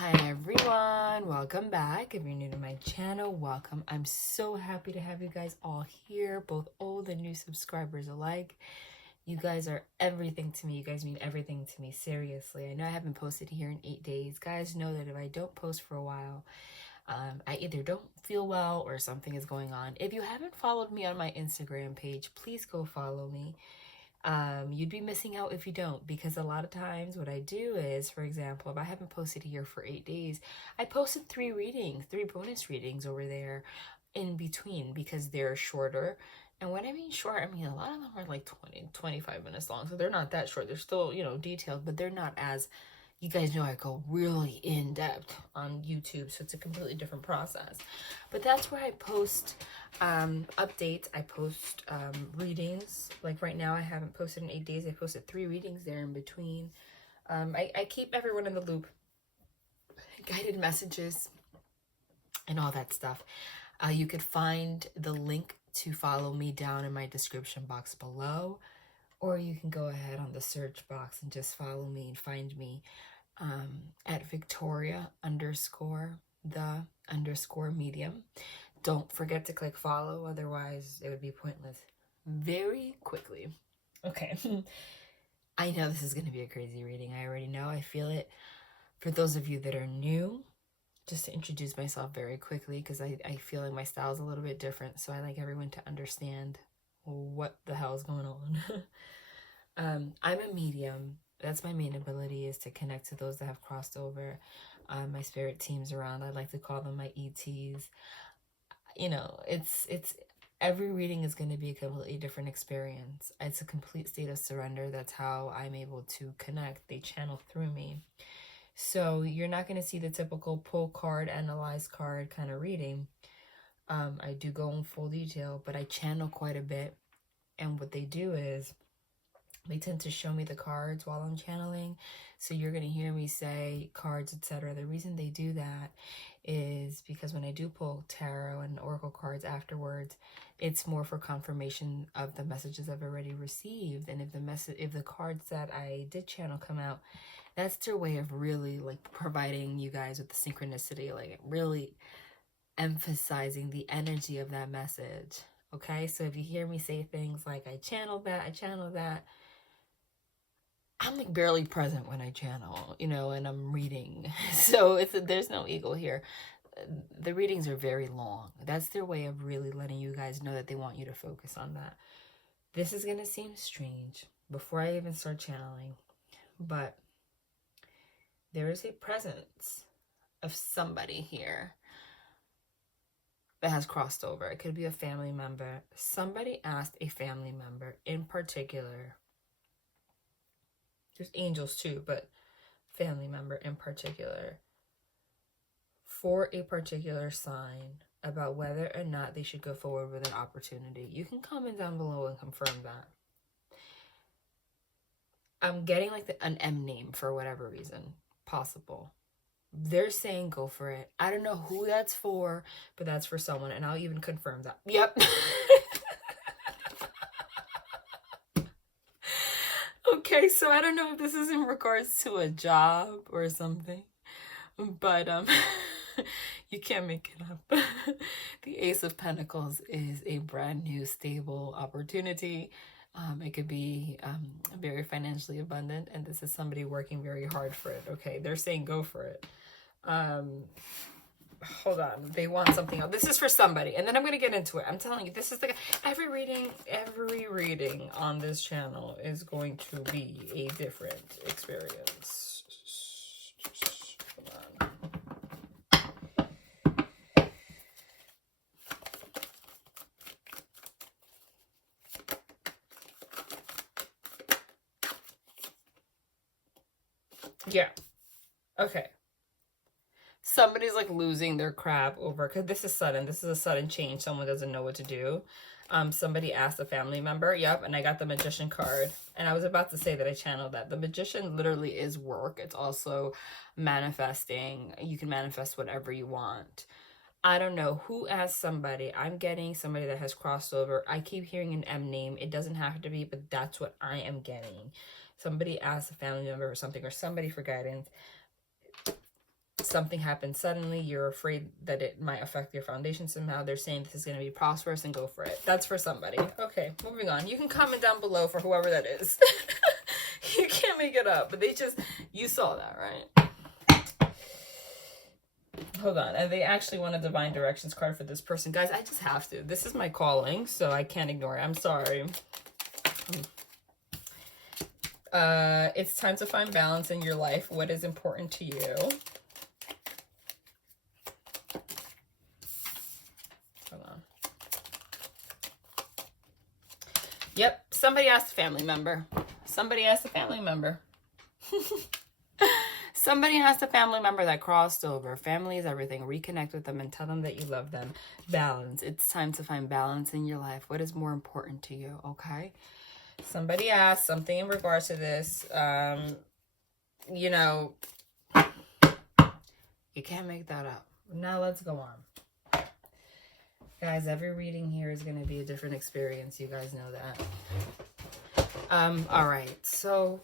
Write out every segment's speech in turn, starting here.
Hi everyone, welcome back. If you're new to my channel, welcome. I'm so happy to have you guys all here, both old and new subscribers alike. You guys are everything to me. You guys mean everything to me, seriously. I know I haven't posted here in 8 days. Guys, know that if I don't post for a while, I either don't feel well or something is going on. If you haven't followed me on my Instagram page, please go follow me. You'd be missing out if you don't, because a lot of times what I do is, for example, if I haven't posted here for 8 days, I posted 3 bonus readings over there in between, because they're shorter. And when I mean short, I mean a lot of them are like 25 minutes long, so they're not that short. They're still, detailed, but they're not as, you guys know I go really in depth on YouTube, so it's a completely different process. But that's where I post updates. I post readings. Like right now, I haven't posted in 8 days. I posted 3 readings there in between. I keep everyone in the loop. Guided messages and all that stuff. You could find the link to follow me down in my description box below, or you can go ahead on the search box and just follow me and find me at Victoria_the_medium. Don't forget to click follow, otherwise it would be pointless very quickly. Okay. I know this is going to be a crazy reading. I already know. I feel it. For those of you that are new, just to introduce myself very quickly, because I feel like my style is a little bit different, so I like everyone to understand what the hell is going on. I'm a medium. That's my main ability, is to connect to those that have crossed over. My spirit teams around. I like to call them my ETs. It's every reading is going to be a completely different experience. It's a complete state of surrender. That's how I'm able to connect. They channel through me. So you're not going to see the typical pull card, analyze card kind of reading. I do go in full detail, but I channel quite a bit. And what they do is they tend to show me the cards while I'm channeling. So you're going to hear me say cards, etc. The reason they do that is because when I do pull tarot and oracle cards afterwards, it's more for confirmation of the messages I've already received. And if the cards that I did channel come out, that's their way of really like providing you guys with the synchronicity, like really emphasizing the energy of that message. Okay, so if you hear me say things like I channeled that, I'm like barely present when I channel, and I'm reading. So there's no ego here. The readings are very long. That's their way of really letting you guys know that they want you to focus on that. This is going to seem strange before I even start channeling, but there is a presence of somebody here that has crossed over. It could be a family member. Somebody asked a family member in particular. There's angels too, but family member in particular, for a particular sign about whether or not they should go forward with an opportunity. You can comment down below and confirm that. I'm getting like an M name for whatever reason possible. They're saying go for it. I don't know who that's for, but that's for someone, and I'll even confirm that. Yep. Okay, so I don't know if this is in regards to a job or something, but you can't make it up. The Ace of Pentacles is a brand new stable opportunity. It could be very financially abundant, and this is somebody working very hard for it. Okay, they're saying go for it. Hold on, they want something else. This is for somebody, and then I'm gonna get into it. I'm telling you, this is every reading on this channel is going to be a different experience. Hold on. Yeah. Okay. Somebody's like losing their crap over, because this is a sudden change. Someone doesn't know what to do. Somebody asked a family member. Yep. And I got the Magician card, and I was about to say that I channeled that. The Magician literally is work. It's also manifesting. You can manifest whatever you want. I don't know who asked somebody. I'm getting somebody that has crossed over. I keep hearing an M name. It doesn't have to be, but that's what I am getting. Somebody asked a family member or something, or somebody for guidance. something happened suddenly. You're afraid that it might affect your foundation somehow. They're saying this is going to be prosperous and go for it. That's for somebody. Okay, moving on. You can comment down below for whoever that is. You can't make it up, but you saw that, right? Hold on. And they actually want a divine directions card for this person. Guys, I just have to. This is my calling, so I can't ignore it. I'm sorry. It's time to find balance in your life. What is important to you? Hold on. Yep, somebody asked a family member. Somebody asked a family member. Somebody asked a family member that crossed over. Family is everything. Reconnect with them and tell them that you love them. Balance. It's time to find balance in your life. What is more important to you? Okay. Somebody asked something in regards to this. You know, you can't make that up. Now let's go on. Guys, every reading here is going to be a different experience. You guys know that. All right. So,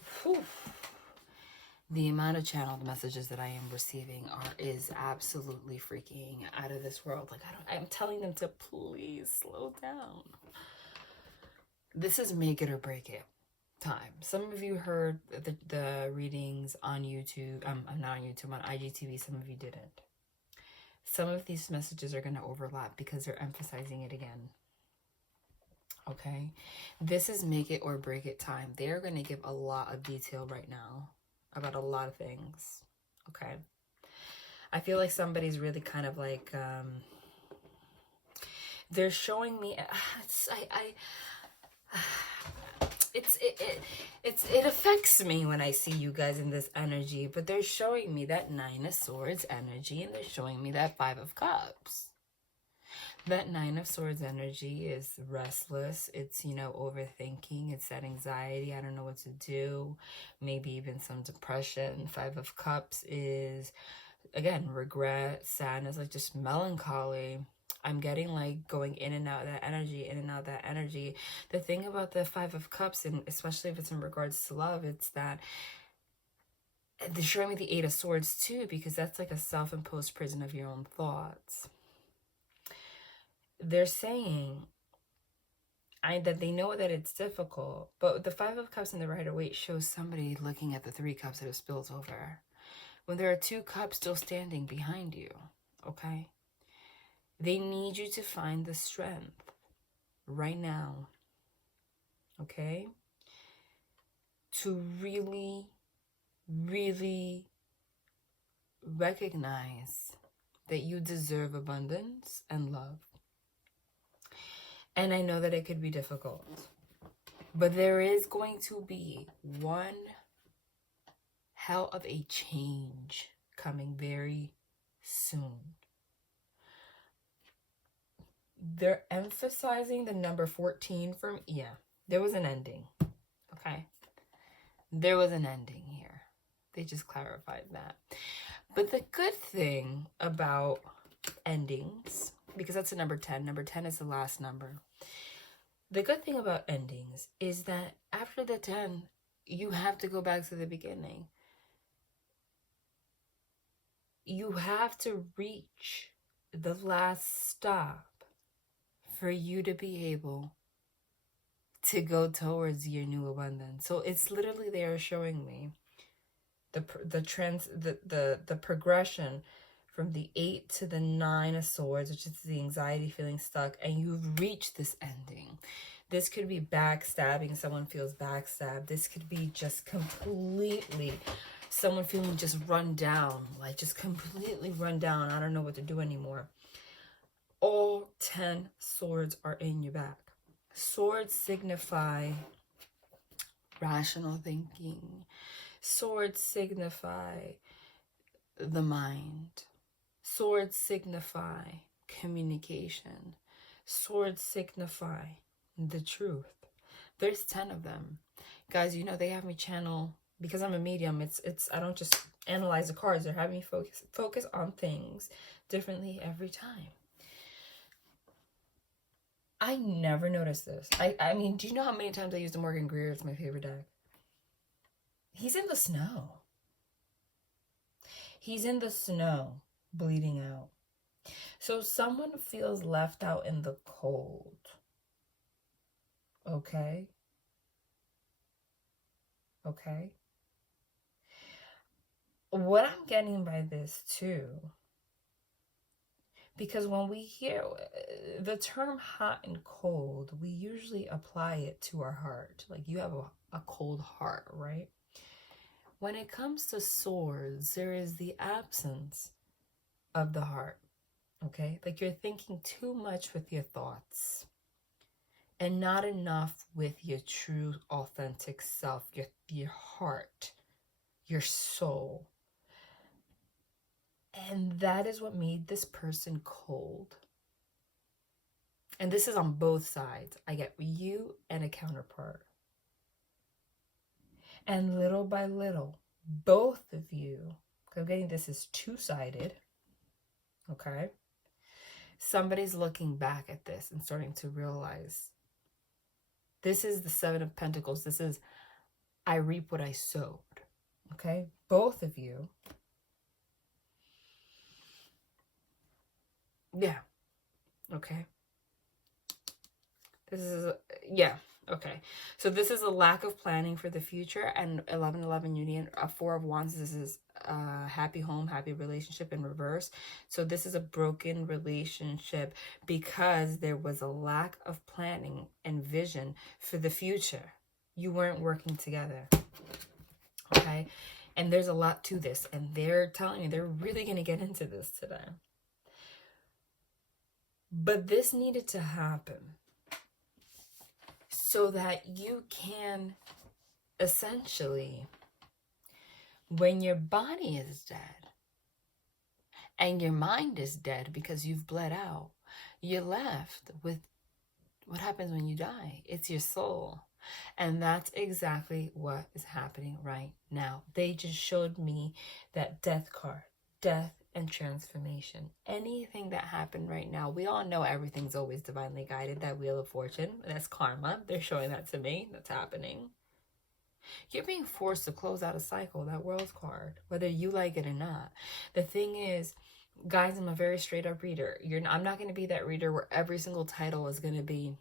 the amount of channeled messages that I am receiving is absolutely freaking out of this world. Like, I'm telling them to please slow down. This is make it or break it time. Some of you heard the readings on YouTube. I'm not on YouTube, on IGTV. Some of you didn't. Some of these messages are going to overlap because they're emphasizing it again. Okay? This is make it or break it time. They're going to give a lot of detail right now about a lot of things. Okay? I feel like somebody's really kind of like, they're showing me, it affects me when I see you guys in this energy, but they're showing me that 9 of Swords energy, and they're showing me that 5 of Cups. That 9 of Swords energy is restless. It's, you know, overthinking. It's that anxiety. I don't know what to do. Maybe even some depression. 5 of Cups is, again, regret, sadness, like just melancholy. I'm getting like going in and out of that energy, in and out of that energy. The thing about the 5 of Cups, and especially if it's in regards to love, it's that they're showing me the 8 of Swords too, because that's like a self-imposed prison of your own thoughts. They're saying that they know that it's difficult, but the 5 of Cups in the Rider-Waite shows somebody looking at the 3 cups that have spilled over. When there are 2 cups still standing behind you, okay? They need you to find the strength right now, okay? To really, really recognize that you deserve abundance and love. And I know that it could be difficult, but there is going to be one hell of a change coming very soon. They're emphasizing the number 14 from, there was an ending, okay? There was an ending here. They just clarified that. But the good thing about endings, because that's the number 10. Number 10 is the last number. The good thing about endings is that after the 10, you have to go back to the beginning. You have to reach the last stop for you to be able to go towards your new abundance. So it's literally there showing me the progression from the 8 to the 9 of Swords, which is the anxiety, feeling stuck, and you've reached this ending. This could be backstabbing. Someone feels backstabbed. This could be just completely someone feeling just run down, like just completely run down. I don't know what to do anymore. All 10 swords are in your back. Swords signify rational thinking. Swords signify the mind. Swords signify communication. Swords signify the truth. There's 10 of them. Guys, you know, they have me channel, because I'm a medium, it's I don't just analyze the cards. They're having me focus on things differently every time. I never noticed this. I mean, do you know how many times I use the Morgan Greer? It's my favorite deck. He's in the snow. He's in the snow, bleeding out. So someone feels left out in the cold. Okay? Okay? What I'm getting by this too, because when we hear the term hot and cold, we usually apply it to our heart. Like you have a cold heart, right? When it comes to swords, there is the absence of the heart, okay? Like you're thinking too much with your thoughts and not enough with your true, authentic self, your heart, your soul. And that is what made this person cold. And this is on both sides. I get you and a counterpart. And little by little, both of you, because I'm getting this is two-sided, okay? Somebody's looking back at this and starting to realize this is the Seven of Pentacles. This is I reap what I sowed, okay? Both of you. Yeah, okay. This is, yeah, okay. So this is a lack of planning for the future, and 11-11 union, a Four of Wands. This is happy home, happy relationship in reverse. So this is a broken relationship because there was a lack of planning and vision for the future. You weren't working together, okay? And there's a lot to this, and they're telling me they're really going to get into this today. But this needed to happen so that you can essentially, when your body is dead and your mind is dead because you've bled out, you're left with what happens when you die. It's your soul. And that's exactly what is happening right now. They just showed me that death card, death and transformation. Anything that happened right now, we all know everything's always divinely guided. That Wheel of Fortune, that's karma. They're showing that to me. That's happening. You're being forced to close out a cycle, that World card, whether you like it or not. The thing is, guys, I'm a very straight up reader. I'm not going to be that reader where every single title is going to be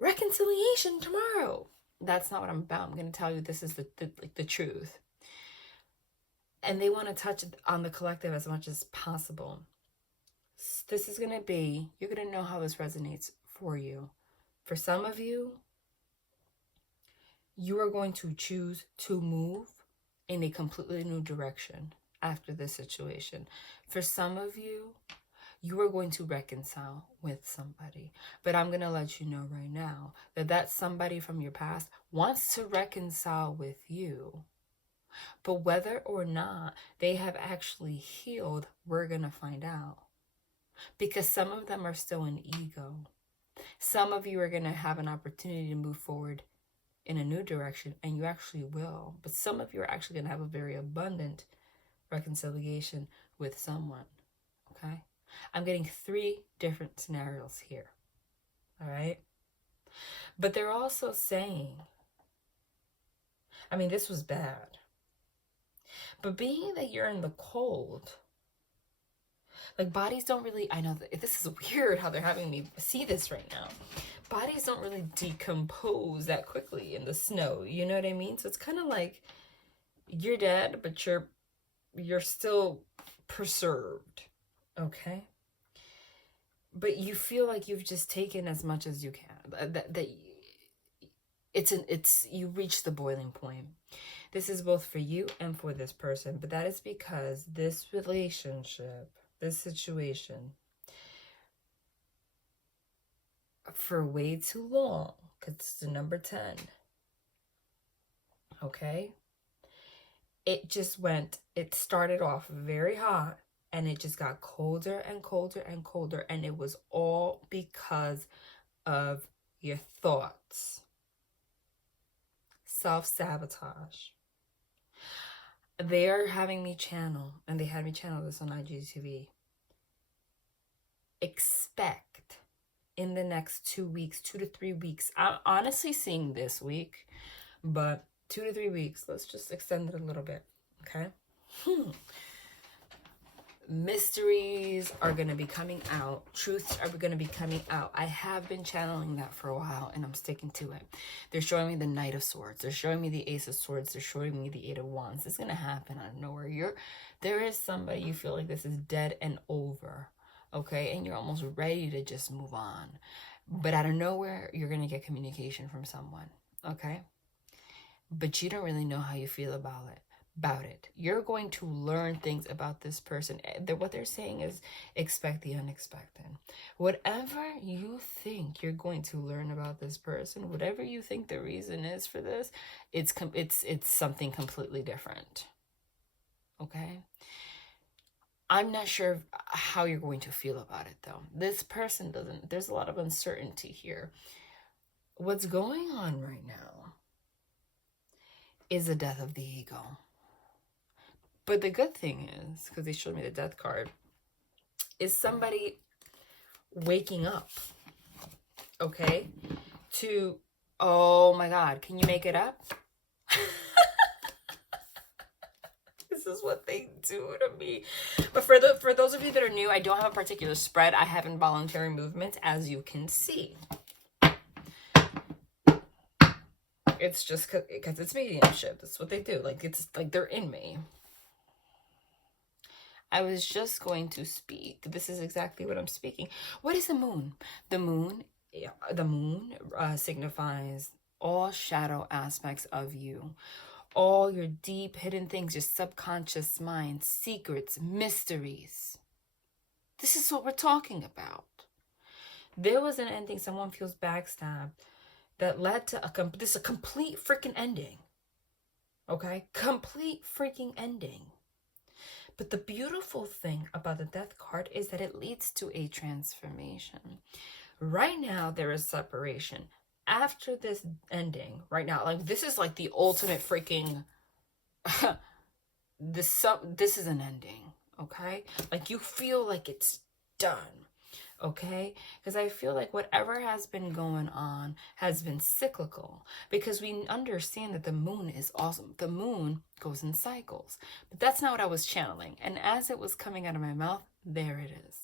reconciliation tomorrow. That's not what I'm about. I'm going to tell you this is the truth. And they want to touch on the collective as much as possible. This is going to be, you're going to know how this resonates for you. For some of you, you are going to choose to move in a completely new direction after this situation. For some of you, you are going to reconcile with somebody. But I'm going to let you know right now that that somebody from your past wants to reconcile with you. But whether or not they have actually healed, we're going to find out. Because some of them are still in ego. Some of you are going to have an opportunity to move forward in a new direction, and you actually will. But some of you are actually going to have a very abundant reconciliation with someone. Okay? I'm getting 3 different scenarios here. All right? But they're also saying, I mean, this was bad. But being that you're in the cold, like bodies don't really, I know that this is weird how they're having me see this right now. Bodies don't really decompose that quickly in the snow. You know what I mean? So it's kind of like you're dead, but you're still preserved. Okay? But you feel like you've just taken as much as you can. That you reach the boiling point. This is both for you and for this person, but that is because this relationship, this situation, for way too long, because it's the number 10, okay? It started off very hot, and it just got colder and colder and colder, and it was all because of your thoughts. Self-sabotage. They are having me channel, and they had me channel this on IGTV. Expect in the next 2 weeks, 2 to 3 weeks. I'm honestly seeing this week, but 2 to 3 weeks. Let's just extend it a little bit, okay? Mysteries are going to be coming out. Truths are going to be coming out. I have been channeling that for a while, and I'm sticking to it. They're showing me the Knight of Swords. They're showing me the Ace of Swords. They're showing me the Eight of Wands. It's going to happen out of nowhere. There is somebody you feel like this is dead and over, okay? And you're almost ready to just move on. But out of nowhere, you're going to get communication from someone, okay? But you don't really know how you feel about it. You're going to learn things about this person. What they're saying is expect the unexpected. Whatever you think you're going to learn about this person, whatever you think the reason is for this, it's something completely different. Okay? I'm not sure how you're going to feel about it though. This person doesn't, there's a lot of uncertainty here. What's going on right now is the death of the ego. But the good thing is, because they showed me the death card, is somebody waking up, okay, to, oh my God, can you make it up? This is what they do to me. But for those of you that are new, I don't have a particular spread. I have involuntary movement, as you can see. It's just because it's mediumship. That's what they do. Like, it's like they're in me. I was just going to speak. This is exactly what I'm speaking. What is the moon? The moon signifies all shadow aspects of you. All your deep hidden things, your subconscious mind, secrets, mysteries. This is what we're talking about. There was an ending, someone feels backstabbed, that led to a complete freaking ending. Okay? Complete freaking ending. But the beautiful thing about the death card is that it leads to a transformation. Right now, there is separation. After this ending, right now, like this is like the ultimate freaking, this is an ending, okay? Like you feel like it's done, okay? Because I feel like whatever has been going on has been cyclical, because we understand that the moon is awesome. The moon goes in cycles, but that's not what I was channeling. And as it was coming out of my mouth, there it is.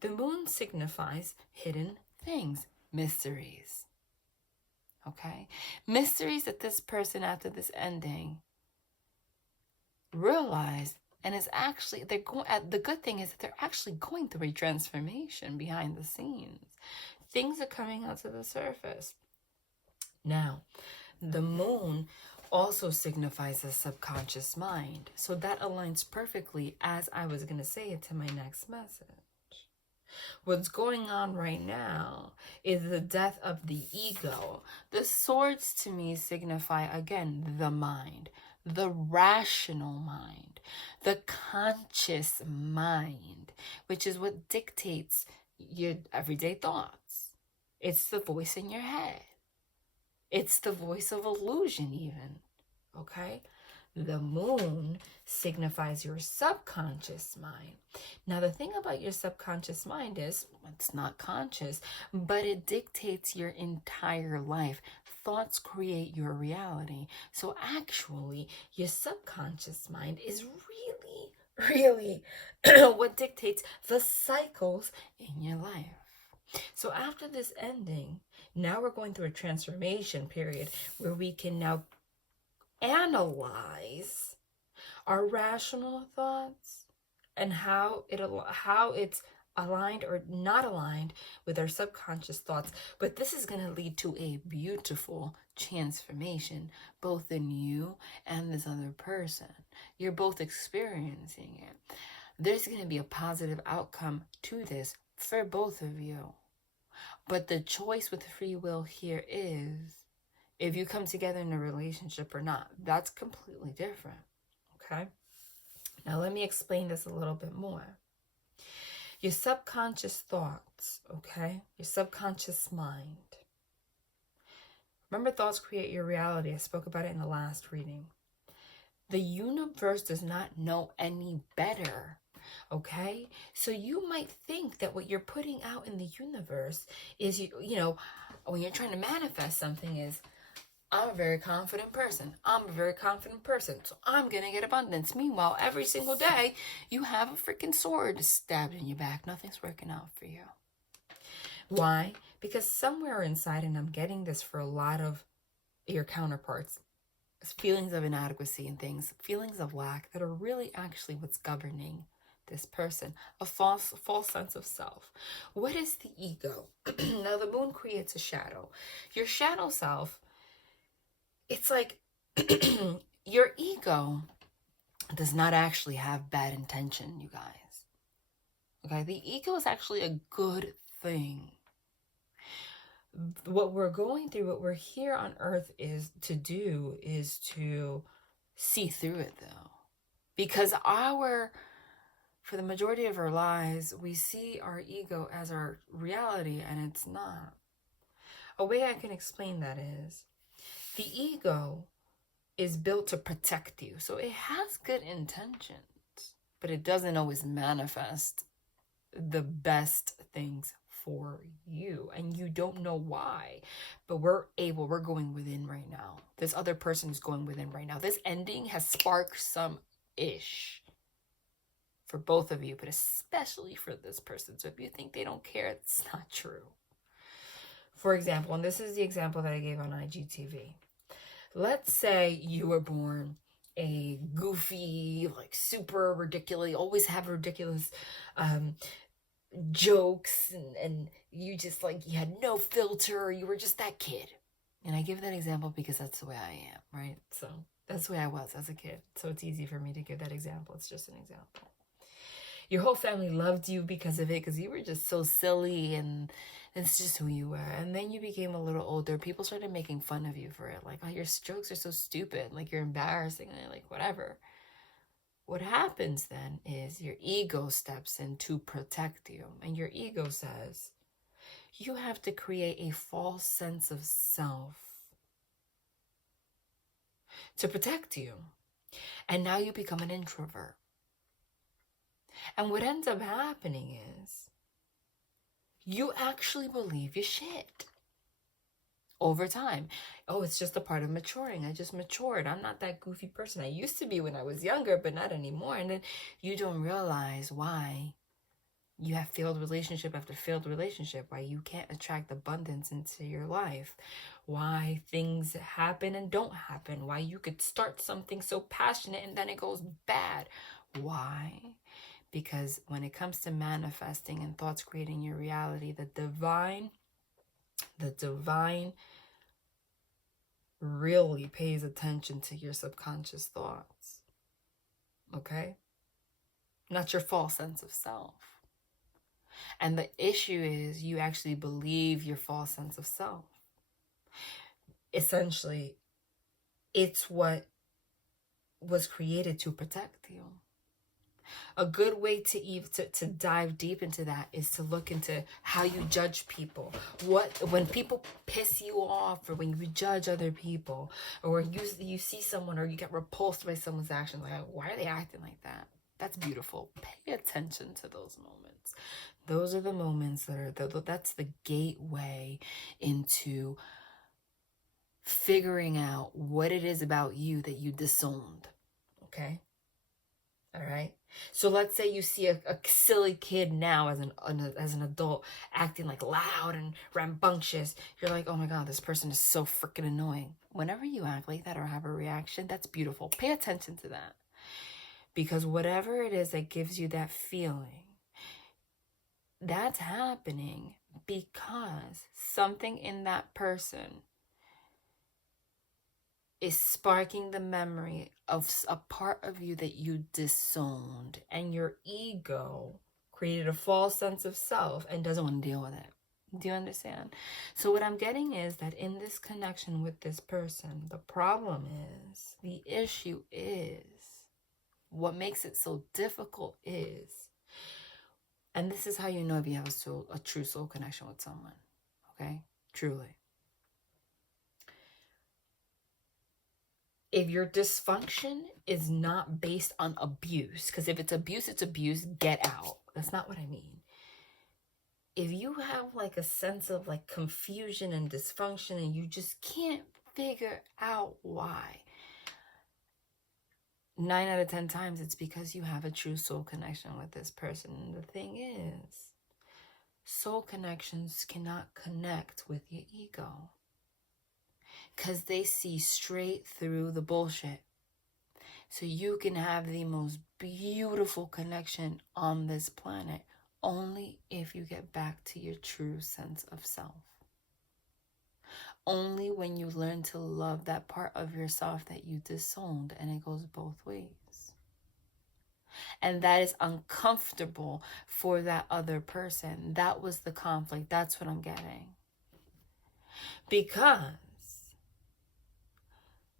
The moon signifies hidden things, mysteries, okay? Mysteries that this person after this ending realized. And it's actually, the good thing is that they're actually going through a transformation behind the scenes. Things are coming out to the surface. Now, the moon also signifies the subconscious mind. So that aligns perfectly, as I was going to say it to my next message. What's going on right now is the death of the ego. The swords to me signify, again, the mind. The rational mind, the conscious mind, which is what dictates your everyday thoughts. It's the voice in your head. It's the voice of illusion even, okay? The moon signifies your subconscious mind. Now, the thing about your subconscious mind is it's not conscious, but it dictates your entire life. Thoughts create your reality. So actually, your subconscious mind is really what dictates the cycles in your life. So after this ending, now we're going through a transformation period where we can now analyze our rational thoughts and how it's aligned or not aligned with our subconscious thoughts. But this is going to lead to a beautiful transformation, both in you and this other person. You're both experiencing it. There's going to be a positive outcome to this for both of you. But the choice with free will here is if you come together in a relationship or not. That's completely different. Okay? Now let me explain this a little bit more. Your subconscious thoughts, okay? Your subconscious mind. Remember, thoughts create your reality. I spoke about it in the last reading. The universe does not know any better, okay? So you might think that what you're putting out in the universe is, you know, when you're trying to manifest something is, I'm a very confident person. I'm a very confident person. So I'm going to get abundance. Meanwhile, every single day, you have a freaking sword stabbed in your back. Nothing's working out for you. Why? Because somewhere inside, and I'm getting this for a lot of your counterparts, feelings of inadequacy and things, feelings of lack that are really actually what's governing this person, a false sense of self. What is the ego? Now the moon creates a shadow. Your shadow self, it's like your ego does not actually have bad intention, you guys. Okay, the ego is actually a good thing. What we're going through, what we're here on earth is to see through it, though. Because for the majority of our lives, we see our ego as our reality, and it's not. A way I can explain that is, the ego is built to protect you. So it has good intentions, but it doesn't always manifest the best things for you, and you don't know why. But we're going within right now. This other person is going within right now. This ending has sparked some ish for both of you, but especially for this person. So if you think they don't care, it's not true. For example, and this is the example that I gave on IGTV. Let's say you were born a goofy, like super ridiculous, always have ridiculous jokes, and you just like, you had no filter, you were just that kid. And I give that example because that's the way I am, right? So that's the way I was as a kid. So it's easy for me to give that example. It's just an example. Your whole family loved you because of it, because you were just so silly, and it's just who you were. And then you became a little older. People started making fun of you for it. Like, oh, your jokes are so stupid. Like, you're embarrassing. And like, whatever. What happens then is your ego steps in to protect you. And your ego says, you have to create a false sense of self to protect you. And now you become an introvert. And what ends up happening is you actually believe your shit over time. Oh, it's just a part of maturing. I just matured. I'm not that goofy person I used to be when I was younger, but not anymore. And then you don't realize why you have failed relationship after failed relationship, why you can't attract abundance into your life, why things happen and don't happen, why you could start something so passionate and then it goes bad. Why? Because when it comes to manifesting and thoughts creating your reality, the divine really pays attention to your subconscious thoughts. Okay? Not your false sense of self. And the issue is you actually believe your false sense of self. Essentially, it's what was created to protect you. A good way to dive deep into that is to look into how you judge people. When people piss you off, or when you judge other people, or you see someone, or you get repulsed by someone's actions, like, why are they acting like that? That's beautiful. Pay attention to those moments. Those are the moments that's the gateway into figuring out what it is about you that you disowned. Okay? All right. So let's say you see a silly kid now as an adult acting like loud and rambunctious. You're like, oh my God, this person is so freaking annoying. Whenever you act like that or have a reaction, that's beautiful. Pay attention to that. Because whatever it is that gives you that feeling, that's happening because something in that person is sparking the memory of a part of you that you disowned, and your ego created a false sense of self and doesn't want to deal with it. Do you understand? So what I'm getting is that in this connection with this person, the problem is, the issue is, what makes it so difficult is, and this is how you know if you have a true soul connection with someone, okay? Truly. If your dysfunction is not based on abuse, because if it's abuse, get out. That's not what I mean. If you have like a sense of like confusion and dysfunction, and you just can't figure out why. 9 out of 10 times, it's because you have a true soul connection with this person. And the thing is, soul connections cannot connect with your ego, because they see straight through the bullshit. So you can have the most beautiful connection on this planet only if you get back to your true sense of self. Only when you learn to love that part of yourself that you disowned, and it goes both ways. And that is uncomfortable for that other person. That was the conflict. That's what I'm getting. Because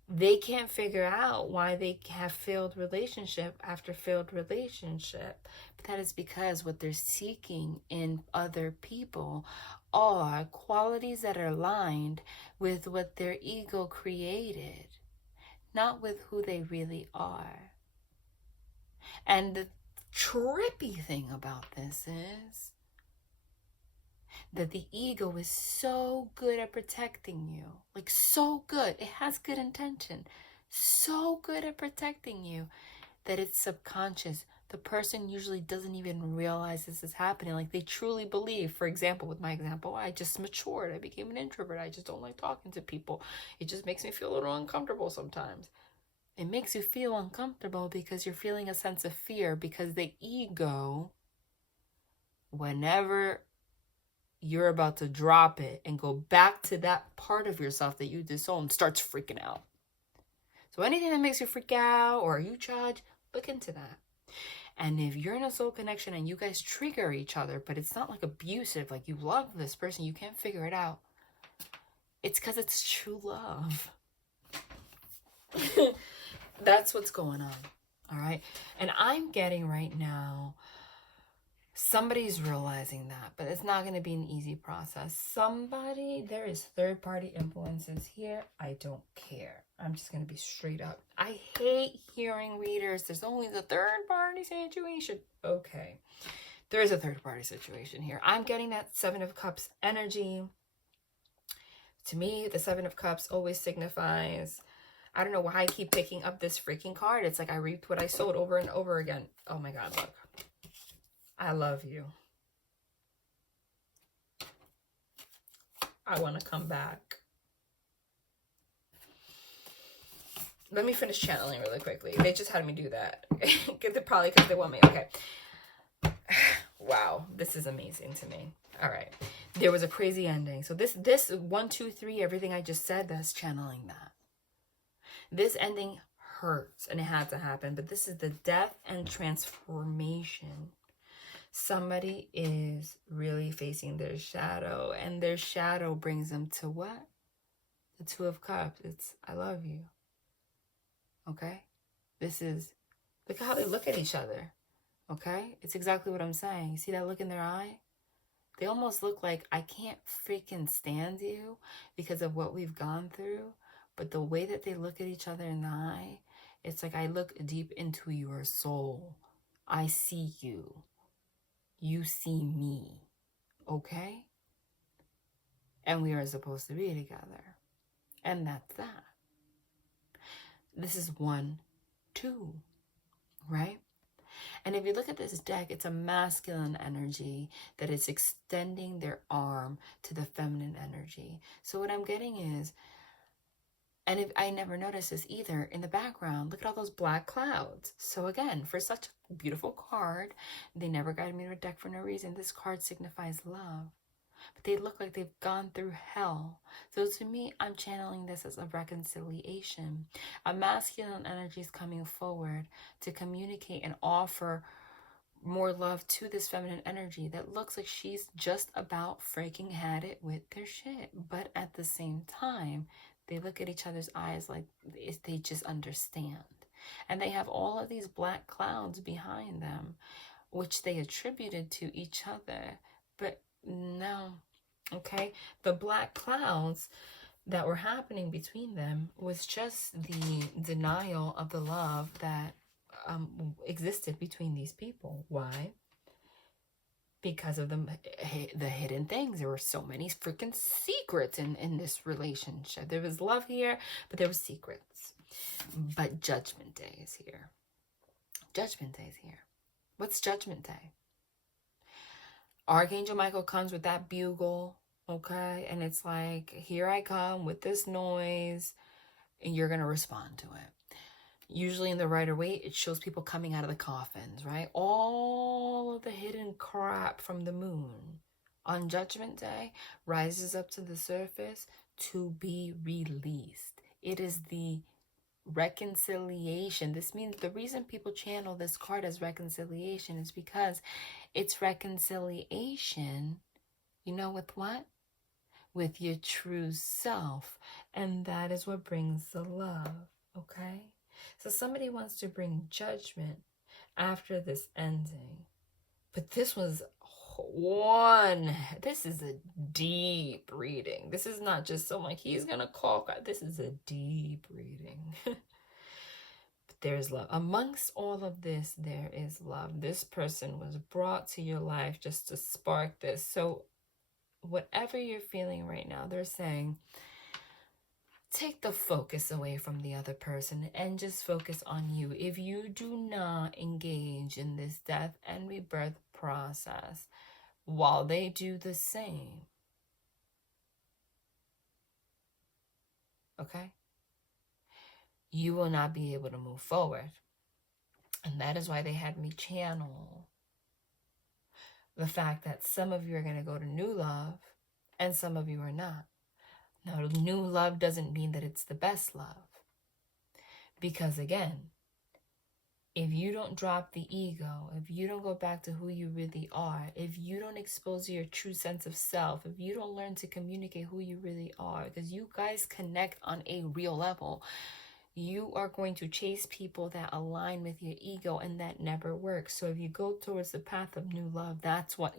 they can't figure out why they have failed relationship after failed relationship. But that is because what they're seeking in other people are qualities that are aligned with what their ego created, not with who they really are. And the trippy thing about this is that the ego is so good at protecting you. Like, so good. It has good intention. So good at protecting you that it's subconscious. The person usually doesn't even realize this is happening. Like, they truly believe, for example, with my example, I just matured. I became an introvert. I just don't like talking to people. It just makes me feel a little uncomfortable sometimes. It makes you feel uncomfortable because you're feeling a sense of fear, because the ego, whenever you're about to drop it and go back to that part of yourself that you disowned, starts freaking out. So anything that makes you freak out or you judge, look into that. And if you're in a soul connection and you guys trigger each other, but it's not like abusive, like you love this person, you can't figure it out, it's because it's true love. That's what's going on. All right. And I'm getting right now, somebody's realizing that, but it's not going to be an easy process. There is third-party influences here. I don't care. I'm just going to be straight up. I hate hearing readers. There's always a third-party situation. Okay. There is a third-party situation here. I'm getting that Seven of Cups energy. To me, the Seven of Cups always signifies, I don't know why I keep picking up this freaking card. It's like I reaped what I sowed over and over again. Oh my God, look. I love you. I want to come back. Let me finish channeling really quickly. They just had me do that. Probably because they want me. Okay. Wow. This is amazing to me. All right. There was a crazy ending. So this 1, 2, 3, everything I just said, that's channeling that. This ending hurts and it had to happen. But this is the death and transformation. Somebody is really facing their shadow, and their shadow brings them to what? The Two of Cups. It's, I love you. Okay? This is, look how they look at each other. Okay? It's exactly what I'm saying. You see that look in their eye? They almost look like, I can't freaking stand you because of what we've gone through. But the way that they look at each other in the eye, it's like, I look deep into your soul. I see you. You see me, okay? And we are supposed to be together. And that's that. This is 1, 2, right? And if you look at this deck, it's a masculine energy that is extending their arm to the feminine energy. So what I'm getting is, and if I never noticed this either, in the background, look at all those black clouds. So again, for such a beautiful card, they never guided me to a deck for no reason. This card signifies love. But they look like they've gone through hell. So to me, I'm channeling this as a reconciliation. A masculine energy is coming forward to communicate and offer more love to this feminine energy that looks like she's just about freaking had it with their shit. But at the same time, they look at each other's eyes like they just understand. And they have all of these black clouds behind them, which they attributed to each other. But no, okay? The black clouds that were happening between them was just the denial of the love that existed between these people. Why? because of the hidden things. There were so many freaking secrets in this relationship. There was love here, but there were secrets. But Judgment Day is here. Judgment Day is here. What's Judgment Day? Archangel Michael comes with that bugle, okay? And it's like, here I come with this noise, and you're going to respond to it. Usually in the Rider-Waite, it shows people coming out of the coffins, right? All of the hidden crap from the moon on Judgment Day rises up to the surface to be released. It is the reconciliation. This means the reason people channel this card as reconciliation is because it's reconciliation, you know, with what? With your true self. And that is what brings the love, okay? So somebody wants to bring judgment after this ending. But this was this is a deep reading. This is not just so like he's gonna call. This is a deep reading. But there's love. Amongst all of this, there is love. This person was brought to your life just to spark this. So whatever you're feeling right now, they're saying, take the focus away from the other person and just focus on you. If you do not engage in this death and rebirth process while they do the same, okay, you will not be able to move forward. And that is why they had me channel the fact that some of you are going to go to new love and some of you are not. Now, new love doesn't mean that it's the best love. Because again, if you don't drop the ego, if you don't go back to who you really are, if you don't expose your true sense of self, if you don't learn to communicate who you really are, because you guys connect on a real level, you are going to chase people that align with your ego, and that never works. So if you go towards the path of new love, that's what's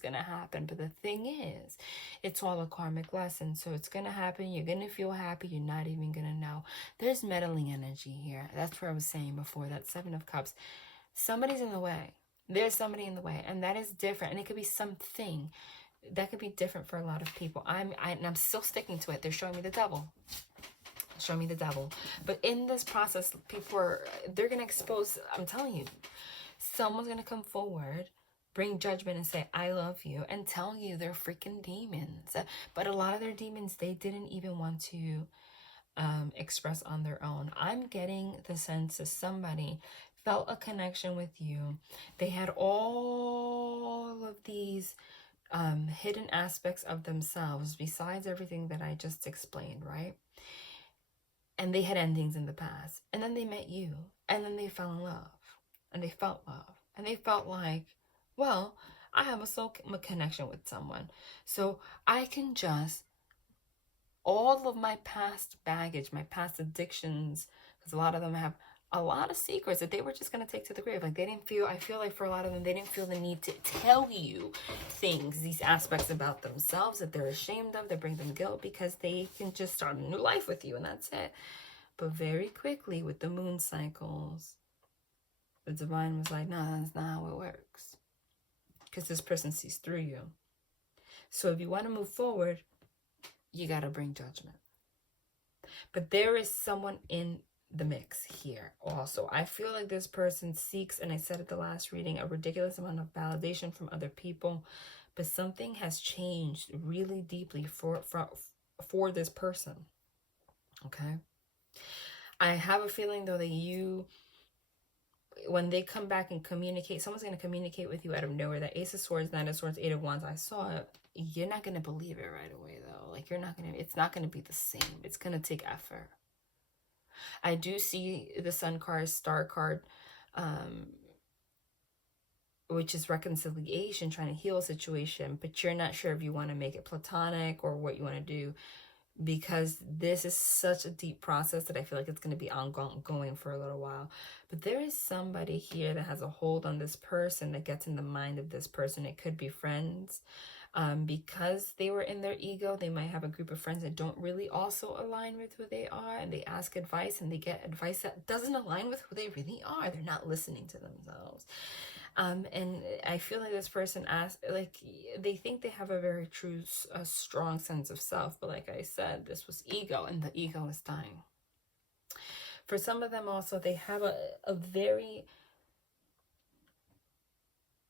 going to happen. But the thing is, it's all a karmic lesson. So it's going to happen. You're going to feel happy. You're not even going to know. There's meddling energy here. That's what I was saying before. That Seven of Cups. Somebody's in the way. There's somebody in the way, and that is different. And it could be something that could be different for a lot of people. And I'm still sticking to it. They're showing me the devil. Show me the devil. But in this process, they're going to expose, I'm telling you, someone's going to come forward, bring judgment and say, I love you, and tell you they're freaking demons. But a lot of their demons, they didn't even want to express on their own. I'm getting the sense that somebody felt a connection with you. They had all of these hidden aspects of themselves besides everything that I just explained, right? And they had endings in the past. And then they met you. And then they fell in love. And they felt love. And they felt like, well, I have a soul connection with someone. So I can just, all of my past baggage, my past addictions, because a lot of them have a lot of secrets that they were just going to take to the grave. Like I feel like for a lot of them, they didn't feel the need to tell you things, these aspects about themselves that they're ashamed of, that bring them guilt, because they can just start a new life with you and that's it. But very quickly with the moon cycles, the divine was like, no, that's not how it works. Because this person sees through you. So if you want to move forward, you got to bring judgment. But there is someone in the mix here also. I feel like this person seeks, and I said at the last reading, a ridiculous amount of validation from other people, but something has changed really deeply for this person. Okay, I have a feeling though that when they come back and communicate, someone's going to communicate with you out of nowhere. That Ace of Swords, Nine of Swords, Eight of Wands, I saw it. You're not going to believe it right away though. Like it's not going to be the same. It's going to take effort. I do see the Sun card, Star card, which is reconciliation, trying to heal a situation, but you're not sure if you want to make it platonic or what you want to do, because this is such a deep process that I feel like it's going to be ongoing for a little while. But there is somebody here that has a hold on this person, that gets in the mind of this person. It could be friends. Because they were in their ego, they might have a group of friends that don't really also align with who they are, and they ask advice and they get advice that doesn't align with who they really are. They're not listening to themselves. And I feel like this person asked, like, they think they have a very true, a strong sense of self. But like I said, this was ego, and the ego is dying. For some of them also, they have a very,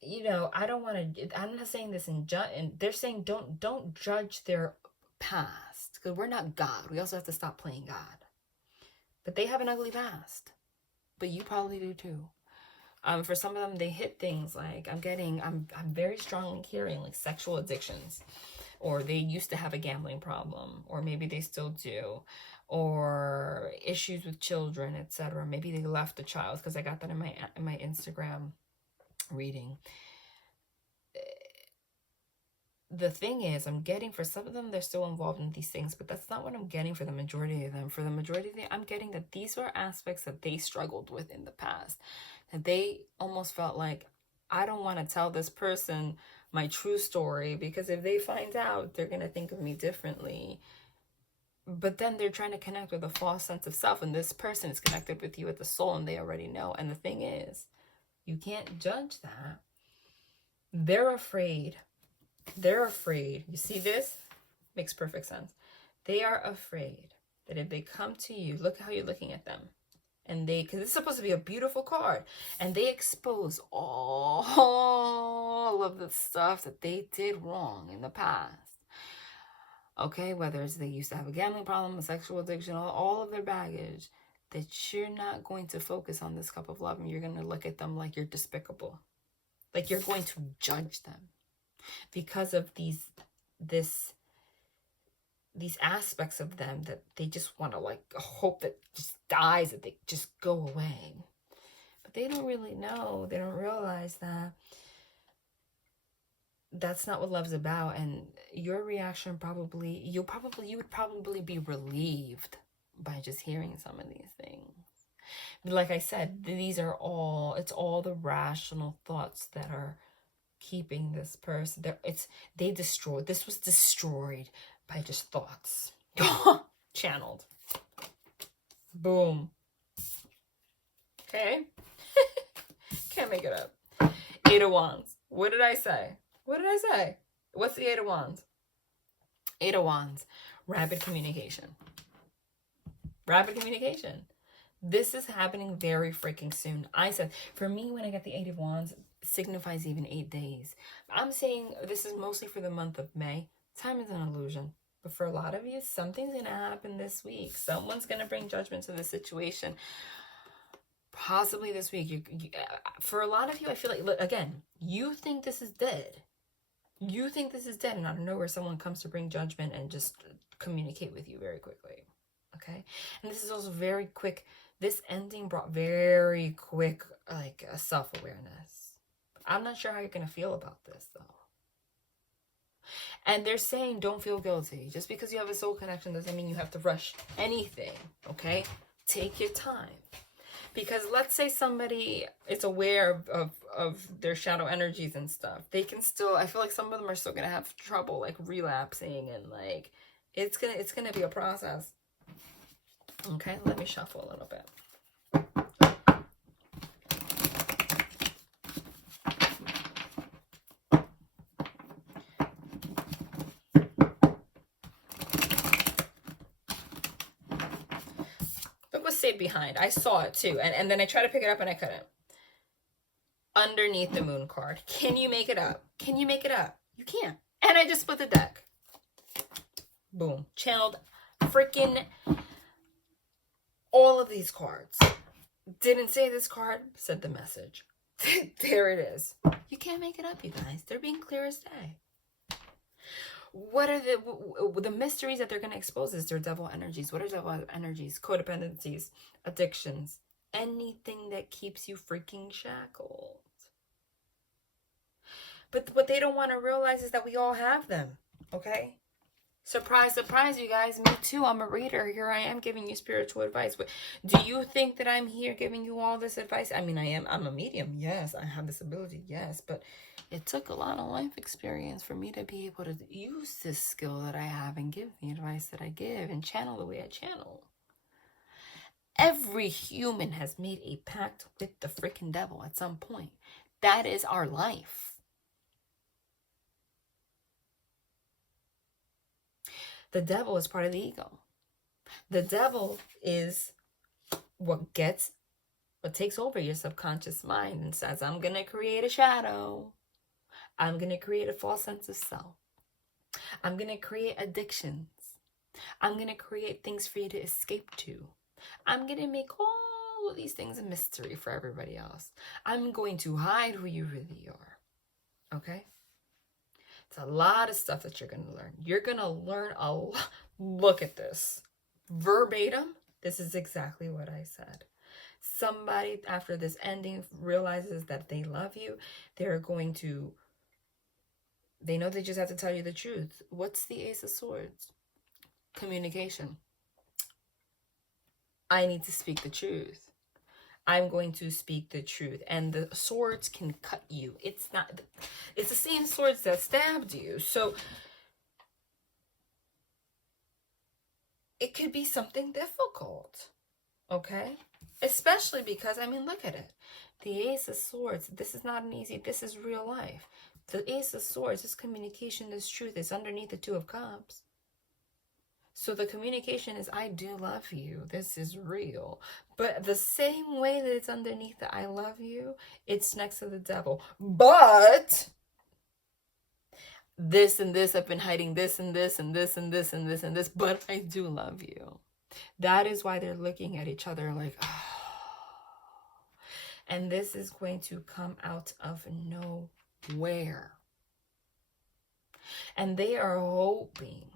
you know, I don't want to, I'm not saying this in and they're saying don't judge their past, because we're not God. We also have to stop playing God. But they have an ugly past. But you probably do too. For some of them, they hit things like, I'm very strongly hearing like sexual addictions, or they used to have a gambling problem, or maybe they still do, or issues with children, etc. Maybe they left a child, because I got that in my Instagram reading. The thing is, I'm getting, for some of them, they're still involved in these things, but that's not what I'm getting for the majority of them. For the majority of them, I'm getting that these were aspects that they struggled with in the past, that they almost felt like, I don't want to tell this person my true story, because if they find out, they're going to think of me differently. But then they're trying to connect with a false sense of self, and this person is connected with you at the soul, and they already know. And the thing is, you can't judge that. They're afraid. They're afraid. You see this? Makes perfect sense. They are afraid that if they come to you, look how you're looking at them. And they, because it's supposed to be a beautiful card, and they expose all of the stuff that they did wrong in the past. Okay, whether it's they used to have a gambling problem, a sexual addiction, all of their baggage, that you're not going to focus on this cup of love, and you're going to look at them like you're despicable. Like you're going to judge them because of these aspects of them that they just want to like hope that just dies, that they just go away. But they don't really know. They don't realize that that's not what love's about. And your reaction you would probably be relieved by just hearing some of these things. But like I said, it's all the rational thoughts that are keeping this person there. This was destroyed by just thoughts. Channeled. Boom. Okay. Can't make it up. 8 of Wands. What did I say? What's the 8 of Wands? 8 of Wands. Rapid communication. This is happening very freaking soon. I said, for me, when I get the 8 of Wands, signifies even 8 days. I'm saying this is mostly for the month of May. Time is an illusion. But for a lot of you, something's going to happen this week. Someone's going to bring judgment to the situation. Possibly this week. For a lot of you, I feel like, look, again, you think this is dead. And out of nowhere, someone comes to bring judgment and just communicate with you very quickly. Okay? And this is also very quick. This ending brought very quick, like, a self-awareness. I'm not sure how you're going to feel about this, though. And they're saying don't feel guilty. Just because you have a soul connection doesn't mean you have to rush anything, okay? Take your time. Because let's say somebody is aware of their shadow energies and stuff. They can still, I feel like some of them are still going to have trouble, like, relapsing, and, like, it's gonna be a process. Okay, let me shuffle a little bit. Stayed behind. I saw it too, and then I tried to pick it up and I couldn't. Underneath the moon card. Can you make it up? You can't. And I just split the deck. Boom. Channeled freaking all of these cards. Didn't say this card, said the message. There it is. You can't make it up, you guys. They're being clear as day. What are the mysteries that they're going to expose? Is their devil energies? What are devil energies? Codependencies, addictions, anything that keeps you freaking shackled. But what they don't want to realize is that we all have them, okay? Surprise, surprise, you guys. Me too. I'm a reader. Here I am giving you spiritual advice. But do you think that I'm here giving you all this advice? I mean, I'm a medium. Yes, I have this ability. Yes, but it took a lot of life experience for me to be able to use this skill that I have and give the advice that I give and channel the way I channel. Every human has made a pact with the freaking devil at some point. That is our life. The devil is part of the ego. The devil is what takes over your subconscious mind and says, I'm going to create a shadow. I'm going to create a false sense of self. I'm going to create addictions. I'm going to create things for you to escape to. I'm going to make all of these things a mystery for everybody else. I'm going to hide who you really are. Okay? It's a lot of stuff that you're going to learn. You're going to learn a lot. Look at this. Verbatim, this is exactly what I said. Somebody, after this ending, realizes that they love you. They know they just have to tell you the truth. What's the Ace of Swords? Communication. I need to speak the truth. I'm going to speak the truth. And the swords can cut you. It's the same swords that stabbed you. So it could be something difficult. Okay? Especially because, I mean, look at it. The Ace of Swords, this is not an easy, this is real life. The Ace of Swords, this communication, this truth is underneath the Two of Cups. So the communication is, I do love you. This is real. But the same way that it's underneath the I love you, it's next to the devil. But this and this, I've been hiding this and this and this and this and this and this, but I do love you. That is why they're looking at each other like, oh. And this is going to come out of nowhere. And they are hoping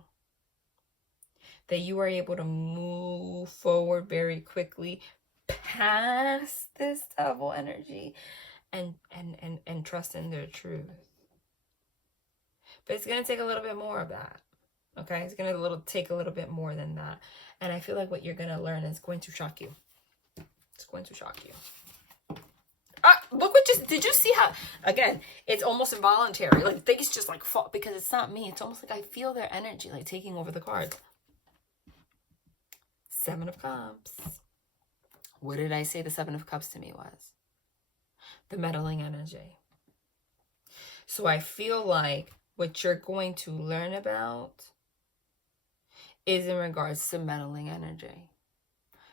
that you are able to move forward very quickly past this devil energy and trust in their truth. But it's going to take a little bit more of that. Okay? It's going to take a little bit more than that. And I feel like what you're going to learn is going to shock you. It's going to shock you. Look what did you see how, again, it's almost involuntary. Like, things just like fall, because it's not me. It's almost like I feel their energy, like, taking over the cards. Seven of Cups. What did I say the Seven of Cups to me was? The meddling energy. So I feel like what you're going to learn about is in regards to meddling energy.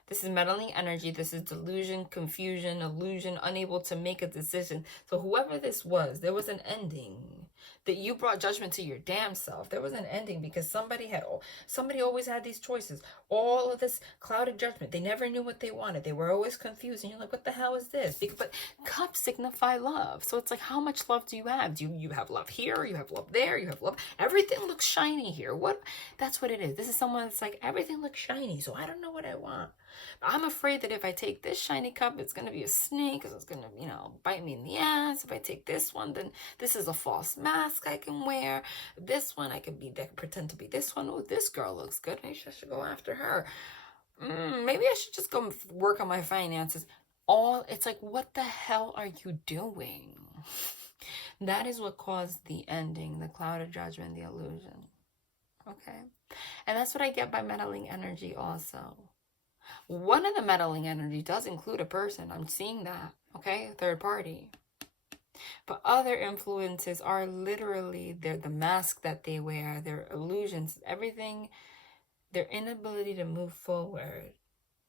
This is meddling energy. This is delusion, confusion, illusion, unable to make a decision. So whoever this was, there was an ending. That you brought judgment to your damn self. There was an ending because somebody always had these choices. All of this clouded judgment. They never knew what they wanted. They were always confused. And you're like, what the hell is this? But cups signify love. So it's like, how much love do you have? Do you have love here? You have love there? You have love. Everything looks shiny here. That's what it is. This is someone that's like, everything looks shiny. So I don't know what I want. I'm afraid that if I take this shiny cup, it's going to be a snake, because it's going to, bite me in the ass. If I take this one, then this is a false mask I can wear. This one, I can pretend to be this one. Oh, this girl looks good. Maybe I should go after her. Maybe I should just go work on my finances. It's like, what the hell are you doing? That is what caused the ending, the cloud of judgment, the illusion. Okay? And that's what I get by meddling energy also. One of the meddling energy does include a person. I'm seeing that, okay? Third party. But other influences are literally, they're the mask that they wear, their illusions, everything, their inability to move forward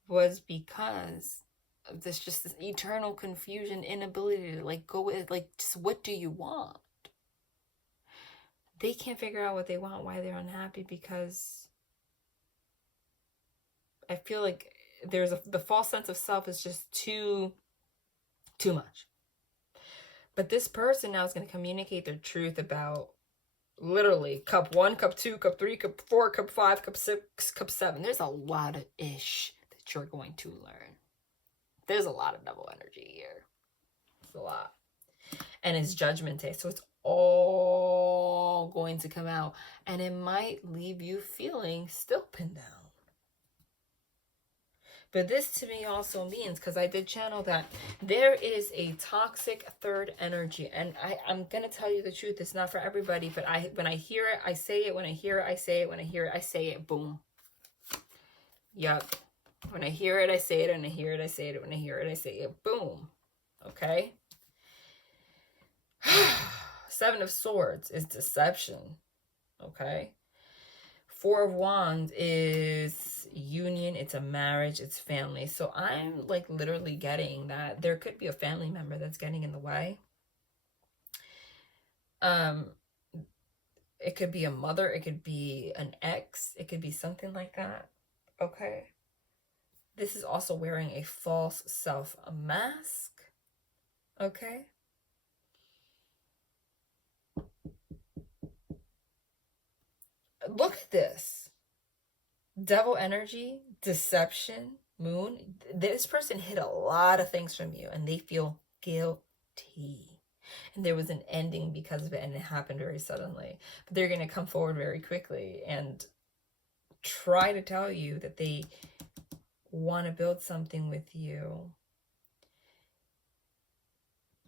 was because of this eternal confusion, inability to go with, just what do you want? They can't figure out what they want, why they're unhappy, because I feel like the false sense of self is just too much. But this person now is going to communicate their truth about literally cup 1, cup 2, cup 3, cup 4, cup 5, cup 6, cup 7. There's a lot of ish that you're going to learn. There's a lot of double energy here. It's a lot. And it's Judgment Day. So it's all going to come out. And it might leave you feeling still pinned down. But this to me also means, because I did channel that, there is a toxic third energy. And I'm going to tell you the truth. It's not for everybody. But when I hear it, I say it. When I hear it, I say it. When I hear it, I say it. Boom. Yup. When I hear it, I say it. And I hear it, I say it. When I hear it, I say it. Boom. Okay? Seven of Swords is deception. Okay. Four of Wands is union. It's a marriage. It's family. So I'm like literally getting that there could be a family member that's getting in the way. It could be a mother. It could be an ex. It could be something like that. Okay. This is also wearing a false self mask. Okay. Look at this. Devil energy, deception, moon. This person hid a lot of things from you and they feel guilty. And there was an ending because of it and it happened very suddenly. But they're going to come forward very quickly and try to tell you that they want to build something with you.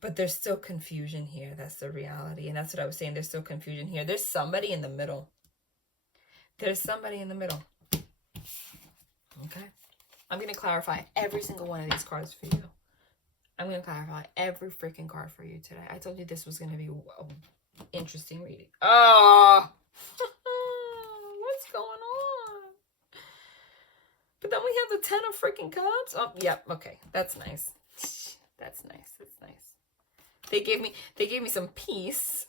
But there's still confusion here. That's the reality. And that's what I was saying. There's still confusion here. There's somebody in the middle. There's somebody in the middle. Okay. I'm going to clarify every single one of these cards for you. I'm going to clarify every freaking card for you today. I told you this was going to be an interesting reading. Oh! What's going on? But then we have the 10 of freaking cups. Oh, yep. Okay. That's nice. That's nice. That's nice. They gave me some peace.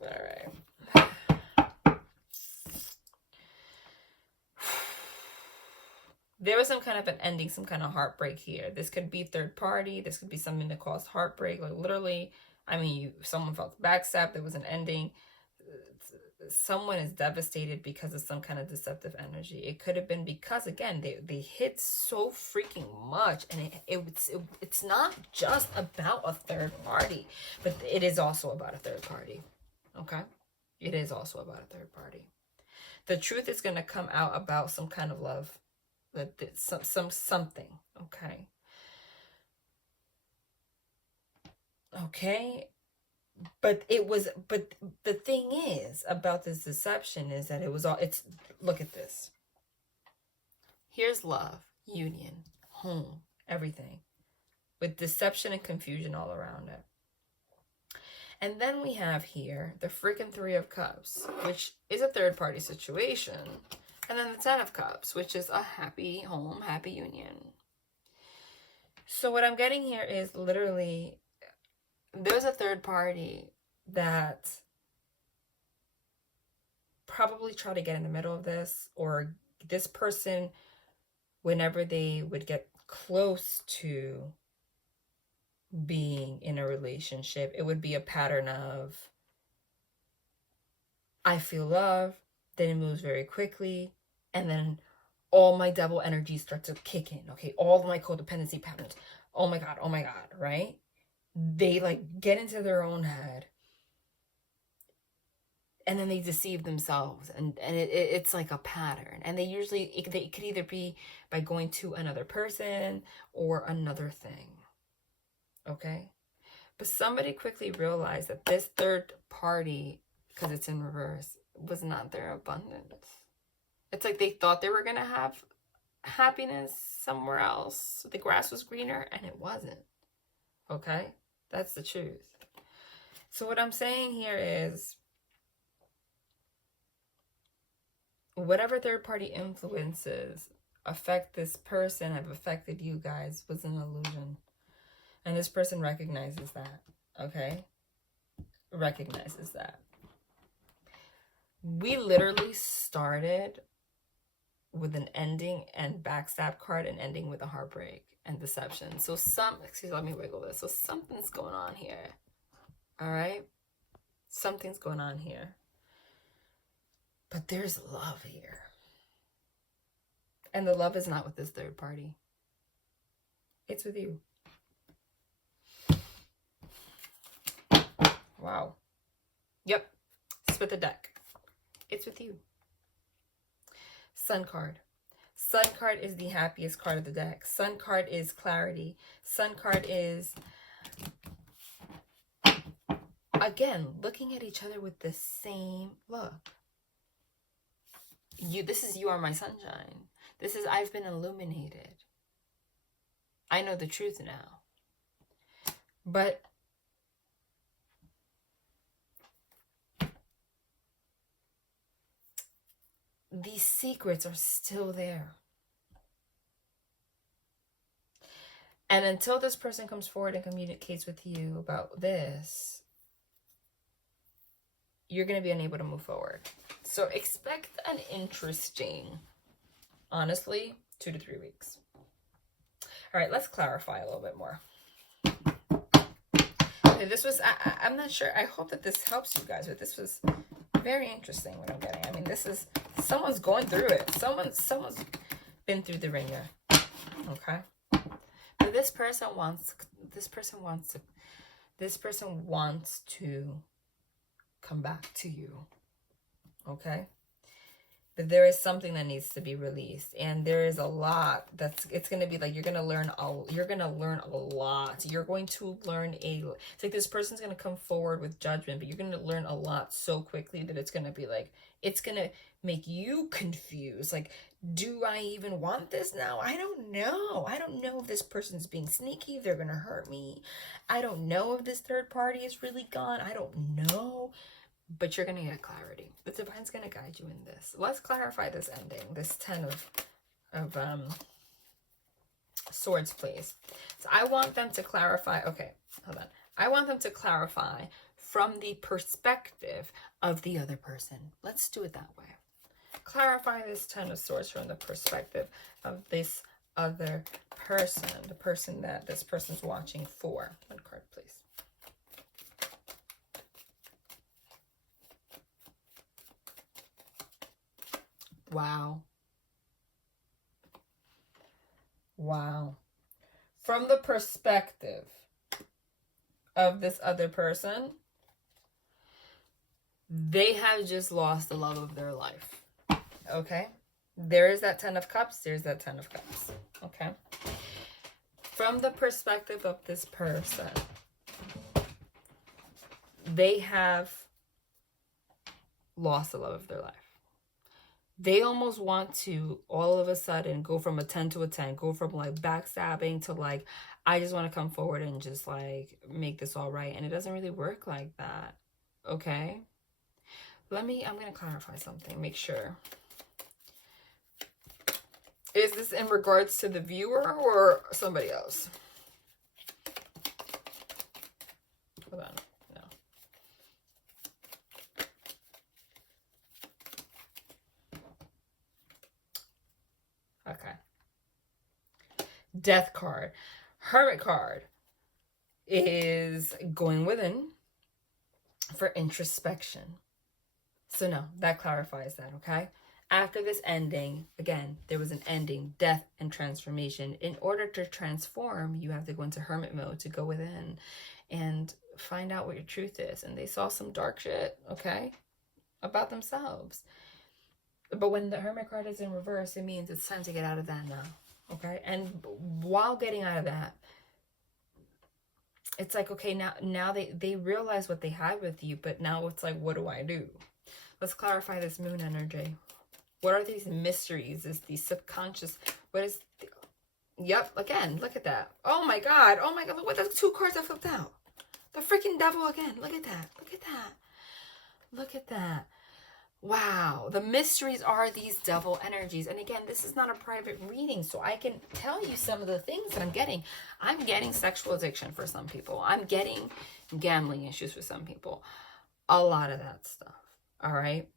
All right. There was some kind of an ending, some kind of heartbreak here. This could be third party. This could be something that caused heartbreak. Like literally, I mean, someone felt backstab. There was an ending. Someone is devastated because of some kind of deceptive energy. It could have been because, again, they hit so freaking much. And it's not just about a third party, but it is also about a third party. Okay? It is also about a third party. The truth is going to come out about some kind of love. Something. Okay. Okay. But the thing is about this deception is that look at this. Here's love, union, home, everything, with deception and confusion all around it. And then we have here the freaking Three of Cups, which is a third party situation. And then the 10 of Cups, which is a happy home, happy union. So what I'm getting here is literally, there's a third party that probably try to get in the middle of this, or this person, whenever they would get close to being in a relationship, it would be a pattern of, I feel love, then it moves very quickly, and then all my devil energies start to kick in, okay? All of my codependency patterns. Oh my God, right? They like get into their own head, and then they deceive themselves, and it's like a pattern. And it could either be by going to another person or another thing, okay? But somebody quickly realized that this third party, because it's in reverse, was not their abundance. It's like they thought they were going to have happiness somewhere else. The grass was greener, and it wasn't. Okay? That's the truth. So what I'm saying here is, whatever third-party influences affect this person, have affected you guys, was an illusion. And this person recognizes that. Okay? Recognizes that. We literally started with an ending and backstab card and ending with a heartbreak and deception. So let me wiggle this. So something's going on here. All right? Something's going on here. But there's love here. And the love is not with this third party. It's with you. Wow. Yep. Split the deck. It's with you. Sun card. Sun card is the happiest card of the deck. Sun card is clarity. Sun card is, again, looking at each other with the same look. This is you are my sunshine. This is I've been illuminated. I know the truth now. But these secrets are still there. And until this person comes forward and communicates with you about this, you're going to be unable to move forward. So expect an interesting, honestly, 2 to 3 weeks. All right, let's clarify a little bit more. Okay, this was, I'm not sure. I hope that this helps you guys, but this was very interesting what I'm getting. I mean, this is, someone's going through it. Someone's been through the ringer. Okay. But this person wants to come back to you. Okay. But there is something that needs to be released, and there is a lot it's going to be like, you're going to learn a lot. You're going to learn it's like this person's going to come forward with judgment, but you're going to learn a lot so quickly that it's going to be like, it's going to make you confused. Like, do I even want this now? I don't know. I don't know if this person's being sneaky, if they're going to hurt me. I don't know if this third party is really gone. I don't know. But you're going to get clarity. The divine's going to guide you in this. Let's clarify this ending. This 10 of swords, please. So I want them to clarify. Okay, hold on. I want them to clarify from the perspective of the other person. Let's do it that way. Clarify this 10 of swords from the perspective of this other person. The person that this person's watching for. One card, please. Wow. Wow. From the perspective of this other person, they have just lost the love of their life. Okay? There is that 10 of cups. There's that 10 of cups. Okay? From the perspective of this person, they have lost the love of their life. They almost want to all of a sudden go from a 10 to a 10, go from like backstabbing to like, I just want to come forward and just like make this all right. And it doesn't really work like that. Okay. I'm going to clarify something, make sure. Is this in regards to the viewer or somebody else? Hold on. Okay. Death card. Hermit card is going within for introspection. So no, that clarifies that, okay? After this ending, again, there was an ending, death and transformation. In order to transform, you have to go into hermit mode, to go within and find out what your truth is. And they saw some dark shit, okay, about themselves. But when the hermit card is in reverse, it means it's time to get out of that now. Okay. And while getting out of that, it's like, okay, now they realize what they had with you, but now it's like, what do I do? Let's clarify this moon energy. What are these mysteries? Is the subconscious, what is the, yep, again, look at that. Oh my God. Oh my God. Look what the 2 cards I flipped out. The freaking devil again. Look at that. Look at that. Look at that. Wow, the mysteries are these devil energies. And again, this is not a private reading, so I can tell you some of the things that I'm getting. I'm getting sexual addiction for some people. I'm getting gambling issues for some people. A lot of that stuff, all right?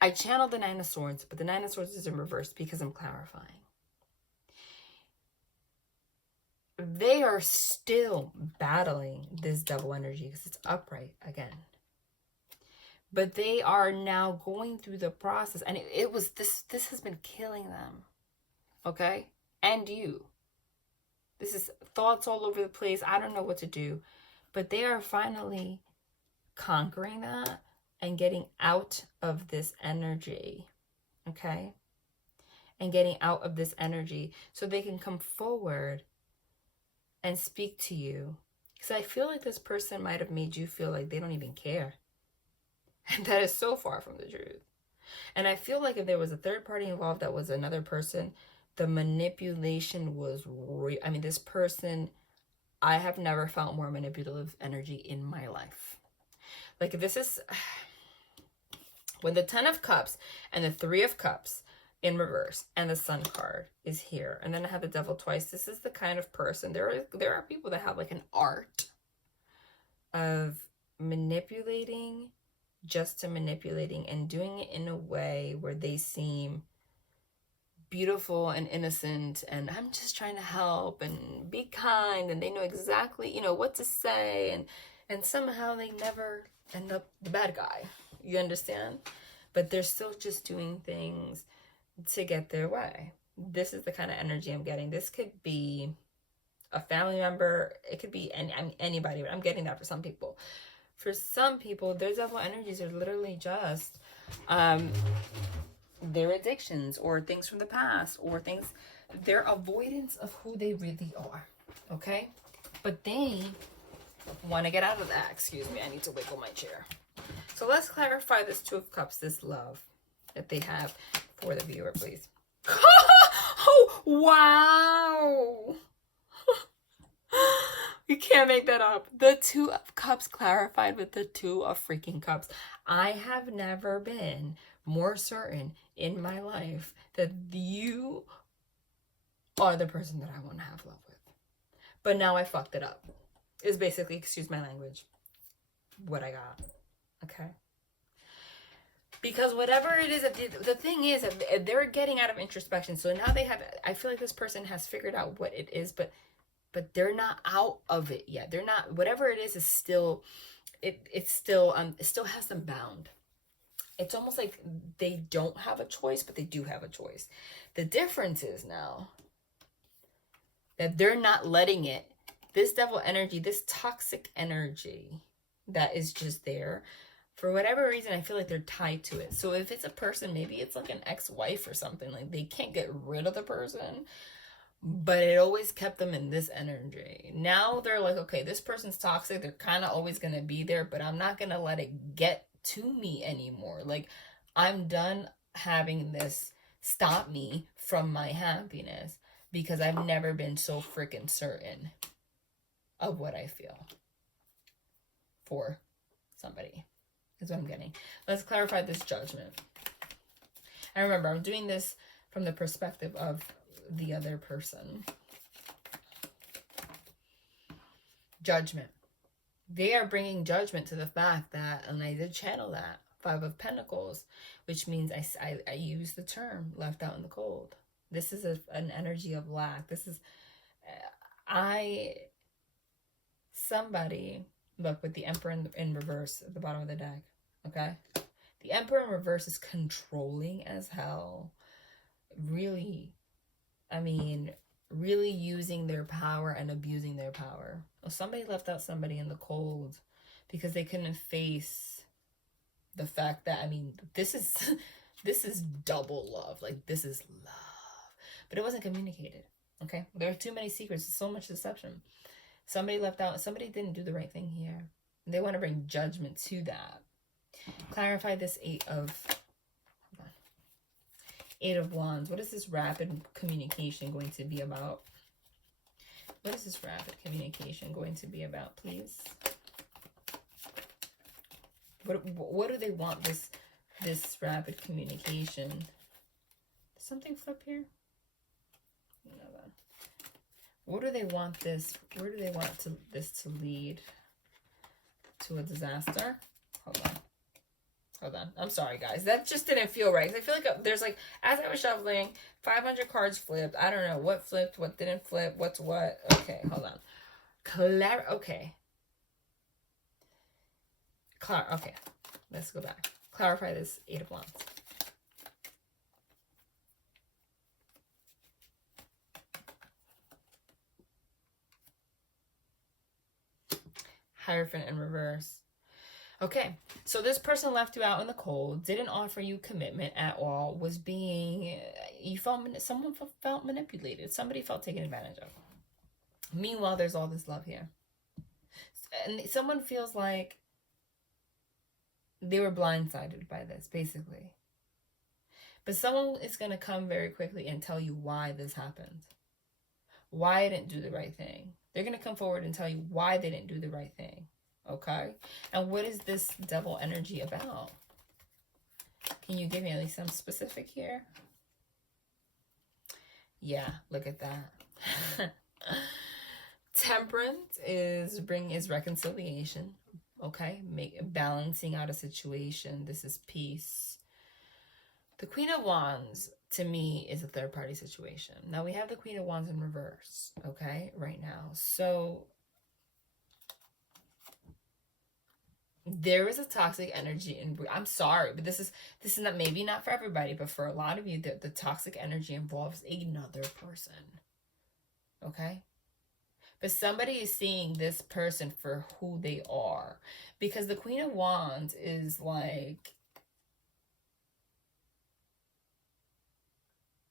I channeled the 9 of Swords, but the 9 of Swords is in reverse because I'm clarifying. They are still battling this devil energy because it's upright again. But they are now going through the process. And it was this has been killing them. Okay? And you. This is thoughts all over the place. I don't know what to do. But they are finally conquering that and getting out of this energy. Okay? And getting out of this energy so they can come forward and speak to you. Because I feel like this person might have made you feel like they don't even care. And that is so far from the truth. And I feel like if there was a third party involved that was another person, the manipulation was real. I mean, this person, I have never felt more manipulative energy in my life. Like, this is, When the 10 of Cups and the 3 of Cups in reverse and the Sun card is here, and then I have the Devil twice, this is the kind of person, there are people that have like an art of manipulating, just to manipulating, and doing it in a way where they seem beautiful and innocent, and I'm just trying to help and be kind, and they know exactly, you know, what to say, and somehow they never end up the bad guy. You understand? But they're still just doing things to get their way. This is the kind of energy I'm getting. This could be a family member. It could be anybody, but I'm getting that for some people. For some people, their devil energies are literally just their addictions or things from the past or things, their avoidance of who they really are. Okay? But they want to get out of that. Excuse me, I need to wiggle my chair. So let's clarify this 2 of Cups, this love that they have for the viewer, please. Oh, wow. You can't make that up. The 2 of Cups clarified with the 2 of freaking Cups. I have never been more certain in my life that you are the person that I want to have love with. But now I fucked it up. Is basically, excuse my language, what I got. Okay? Because whatever it is, the thing is that they're getting out of introspection. So now they have, I feel like this person has figured out what it is, but they're not out of it yet. They're not, whatever it is still, it still has them bound. It's almost like they don't have a choice, but they do have a choice. The difference is now that they're not letting it, this devil energy, this toxic energy that is just there, for whatever reason, I feel like they're tied to it. So if it's a person, maybe it's like an ex-wife or something, like they can't get rid of the person, but it always kept them in this energy. Now they're like, okay, this person's toxic. They're kind of always going to be there, but I'm not going to let it get to me anymore. Like, I'm done having this stop me from my happiness because I've never been so freaking certain of what I feel for somebody. Is what I'm getting. Let's clarify this Judgment. And remember, I'm doing this from the perspective of the other person. Judgment. They are bringing judgment to the fact that, and I did channel that, 5 of Pentacles, which means I use the term left out in the cold. This is an energy of lack. This is, somebody, look, with the Emperor in reverse at the bottom of the deck, okay? The Emperor in reverse is controlling as hell. Really, I mean, really using their power and abusing their power. Well, somebody left out somebody in the cold because they couldn't face the fact that, I mean, this is double love. Like, this is love. But it wasn't communicated, okay? There are too many secrets. So much deception. Somebody left out. Somebody didn't do the right thing here. They want to bring judgment to that. Clarify this 8 of Wands. What is this rapid communication going to be about? What is this rapid communication going to be about, please? What do they want this rapid communication? Did something flip here? No. What do they want this? Where do they want this to lead? To a disaster? Hold on. I'm sorry, guys. That just didn't feel right. I feel like there's like, as I was shuffling, 500 cards flipped. I don't know what flipped, what didn't flip, what's what. Okay, hold on. Okay. Okay. Let's go back. Clarify this 8 of Wands. Hierophant in reverse. Okay, so this person left you out in the cold, didn't offer you commitment at all, was being, someone felt manipulated. Somebody felt taken advantage of. Meanwhile, there's all this love here. And someone feels like they were blindsided by this, basically. But someone is going to come very quickly and tell you why this happened. Why I didn't do the right thing. They're going to come forward and tell you why they didn't do the right thing. Okay? And what is this devil energy about? Can you give me at least some specific here? Yeah, look at that. Temperance is reconciliation. Okay, balancing out a situation. This is peace. The Queen of Wands, to me, is a third-party situation. Now, we have the Queen of Wands in reverse, okay, right now. So, there is a toxic energy, and I'm sorry, but this is not, maybe not for everybody, but for a lot of you, the toxic energy involves another person, okay? But somebody is seeing this person for who they are, because the Queen of Wands is like,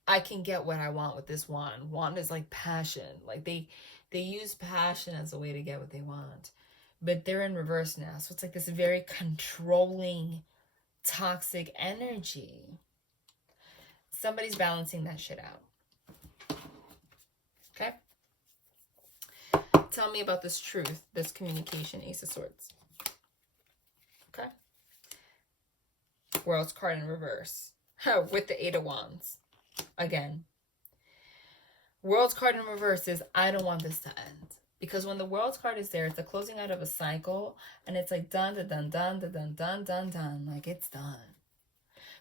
I can get what I want with this wand. Wand is like passion. Like they use passion as a way to get what they want. But they're in reverse now. So it's like this very controlling, toxic energy. Somebody's balancing that shit out. Okay? Tell me about this truth, this communication, Ace of Swords. Okay? World's card in reverse. With the Eight of Wands. Again. World's card in reverse is, I don't want this to end. Because when the World's card is there, it's the closing out of a cycle. And it's like dun, dun, dun, dun, dun, dun, dun, dun, dun. Like it's done.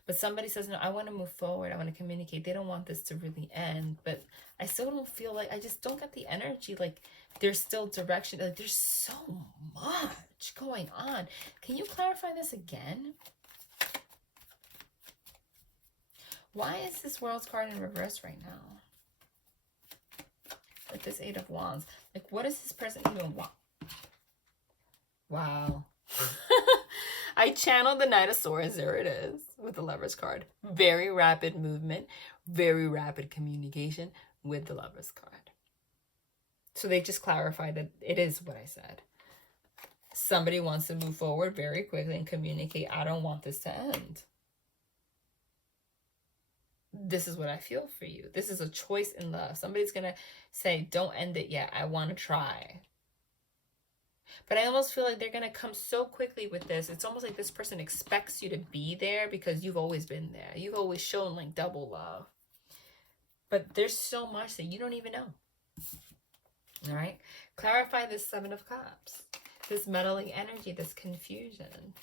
But somebody says, no, I want to move forward. I want to communicate. They don't want this to really end. But I still don't feel like, I just don't get the energy. Like there's still direction. Like there's so much going on. Can you clarify this again? Why is this World's card in reverse right now? With this Eight of Wands. Like, what does this person even want? Wow. I channeled the Knight of Swords. There it is. With the Lover's card. Very rapid movement. Very rapid communication with the Lover's card. So they just clarified that it is what I said. Somebody wants to move forward very quickly and communicate. I don't want this to end. This is what I feel for you. This is a choice in love. Somebody's going to say, don't end it yet. I want to try. But I almost feel like they're going to come so quickly with this. It's almost like this person expects you to be there because you've always been there. You've always shown like double love. But there's so much that you don't even know. All right? Clarify this Seven of Cups. This meddling energy, this confusion.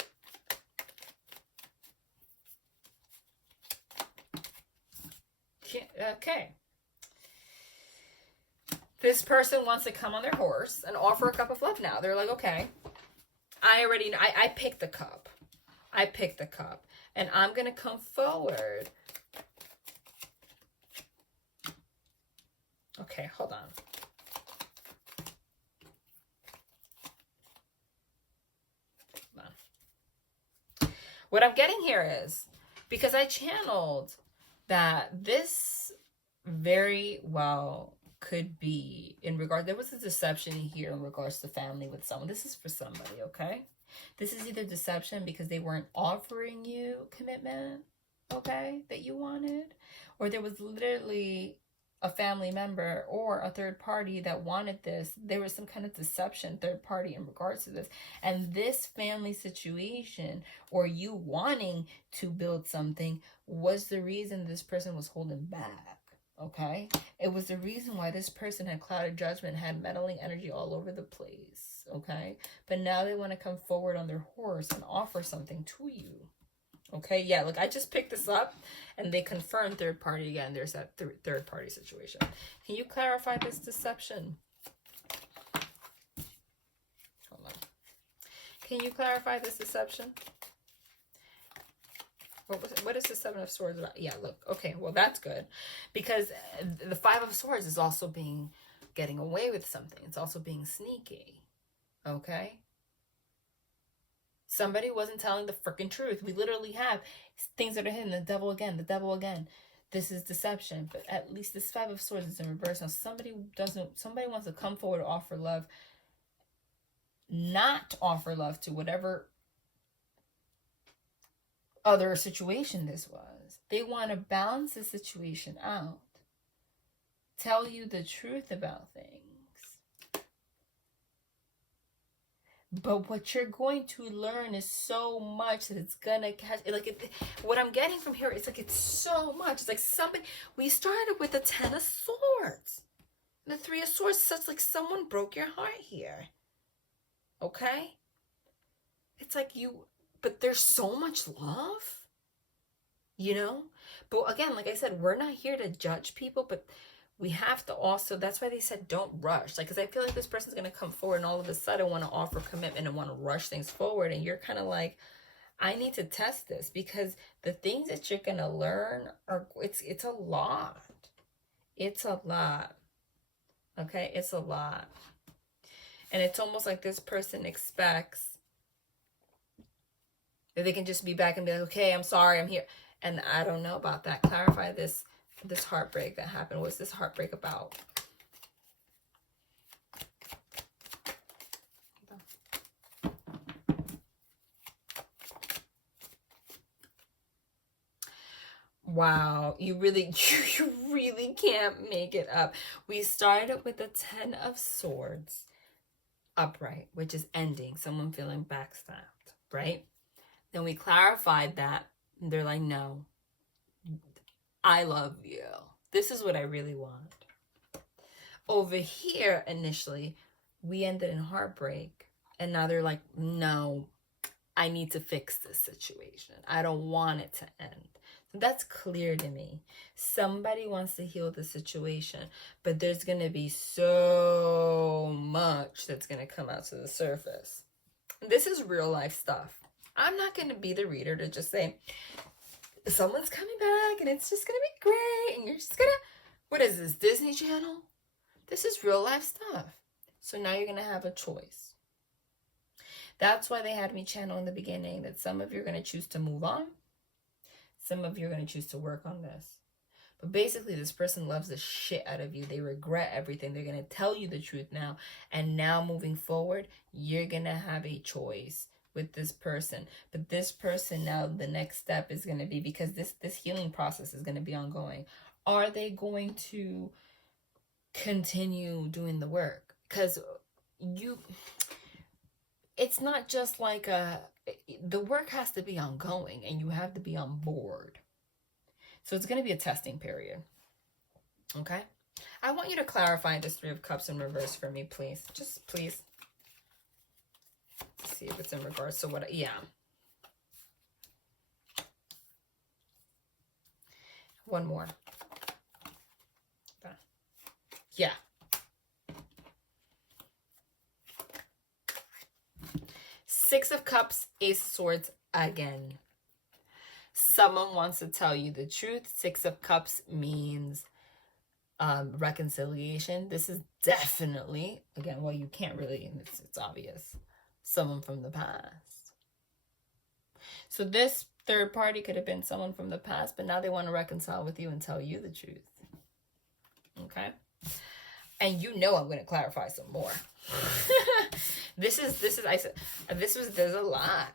Okay. This person wants to come on their horse and offer a cup of love now. They're like, okay, I already know. I picked the cup. I picked the cup. And I'm going to come forward. Okay, hold on. Hold on. What I'm getting here is, because I channeled that this very well could be in regard, there was a deception here in regards to family with someone. This is for somebody, okay? This is either deception because they weren't offering you commitment, okay, that you wanted, or there was literally a family member or a third party that wanted this. There was some kind of deception, third party, in regards to this. And this family situation, or you wanting to build something, was the reason this person was holding back, okay? It was the reason why this person had clouded judgment, had meddling energy all over the place, okay? But now they want to come forward on their horse and offer something to you. Okay, yeah, look, I just picked this up and they confirmed third party again. There's that third party situation. Can you clarify this deception? Hold on. Can you clarify this deception? What is the Seven of Swords about? Yeah, look, okay, well, that's good. Because the Five of Swords is also getting away with something. It's also being sneaky, okay? Somebody wasn't telling the freaking truth. We literally have things that are hidden. The devil again, the devil again. This is deception. But at least this Five of Swords is in reverse. Now somebody wants to come forward to offer love. Not offer love to whatever other situation this was. They want to balance the situation out. Tell you the truth about things. But what you're going to learn is so much that it's gonna catch. Like what I'm getting from here is like it's so much. It's like somebody. We started with the 10 of Swords, the 3 of Swords. So it's like someone broke your heart here. Okay. It's like you, but there's so much love. You know. But again, like I said, we're not here to judge people, but we have to also, that's why they said don't rush. Like, because I feel like this person's going to come forward and all of a sudden want to offer commitment and want to rush things forward. And you're kind of like, I need to test this, because the things that you're going to learn are, it's a lot. It's a lot. Okay. It's a lot. And it's almost like this person expects that they can just be back and be like, okay, I'm sorry, I'm here. And I don't know about that. Clarify this heartbreak that happened. What's this heartbreak about? Wow, you really can't make it up. We started with the 10 of Swords upright, which is ending, someone feeling backstabbed, right? Then we clarified that. They're like, no, I love you. This is what I really want. Over here, initially, we ended in heartbreak. And now they're like, no, I need to fix this situation. I don't want it to end. So that's clear to me. Somebody wants to heal the situation, but there's going to be so much that's going to come out to the surface. This is real life stuff. I'm not going to be the reader to just say, someone's coming back and it's just going to be great. And you're just going to, what is this, Disney Channel? This is real life stuff. So now you're going to have a choice. That's why they had me channel in the beginning that some of you are going to choose to move on. Some of you are going to choose to work on this. But basically, this person loves the shit out of you. They regret everything. They're going to tell you the truth now. And now moving forward, you're going to have a choice with this person. But this person now, the next step is going to be, because this healing process is going to be ongoing. Are they going to continue doing the work? Because it's not just like the work has to be ongoing and you have to be on board. So it's going to be a testing period. Okay? I want you to clarify this 3 of Cups in reverse for me, please. Just please. See if it's in regards to what, yeah. One more. Yeah. Six of Cups, Ace of Swords again. Someone wants to tell you the truth. 6 of Cups means reconciliation. This is definitely, again, well, you can't really, it's obvious, someone from the past. So this third party could have been someone from the past, but now they want to reconcile with you and tell you the truth. Okay? And you know I'm going to clarify some more. There's a lot.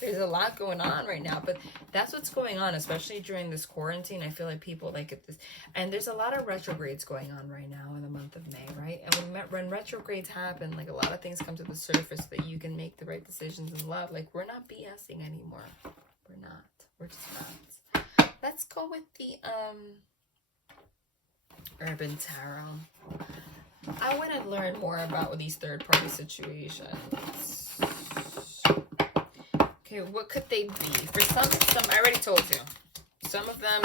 There's a lot going on right now, but that's what's going on, especially during this quarantine. I feel like people like it this, and there's a lot of retrogrades going on right now in the month of May, right? And when retrogrades happen, like a lot of things come to the surface that you can make the right decisions in love. Like, we're not BSing anymore. We're not. We're just not. Let's go with the Urban Tarot. I want to learn more about these third-party situations. Okay, what could they be? For some, I already told you. Some of them,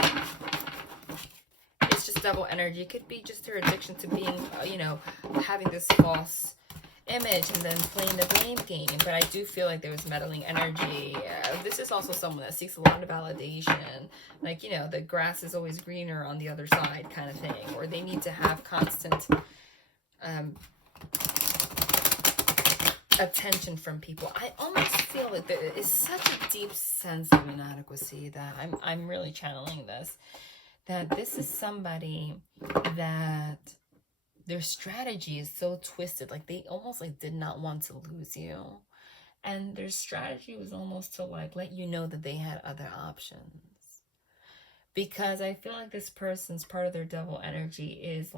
it's just double energy. It could be just their addiction to being, having this false image and then playing the blame game. But I do feel like there was meddling energy. This is also someone that seeks a lot of validation. Like, the grass is always greener on the other side kind of thing. Or they need to have constant attention from people. I almost feel like there is such a deep sense of inadequacy that I'm really channeling this. That this is somebody that their strategy is so twisted. Like, they almost did not want to lose you. And their strategy was almost to let you know that they had other options. Because I feel like this person's part of their devil energy is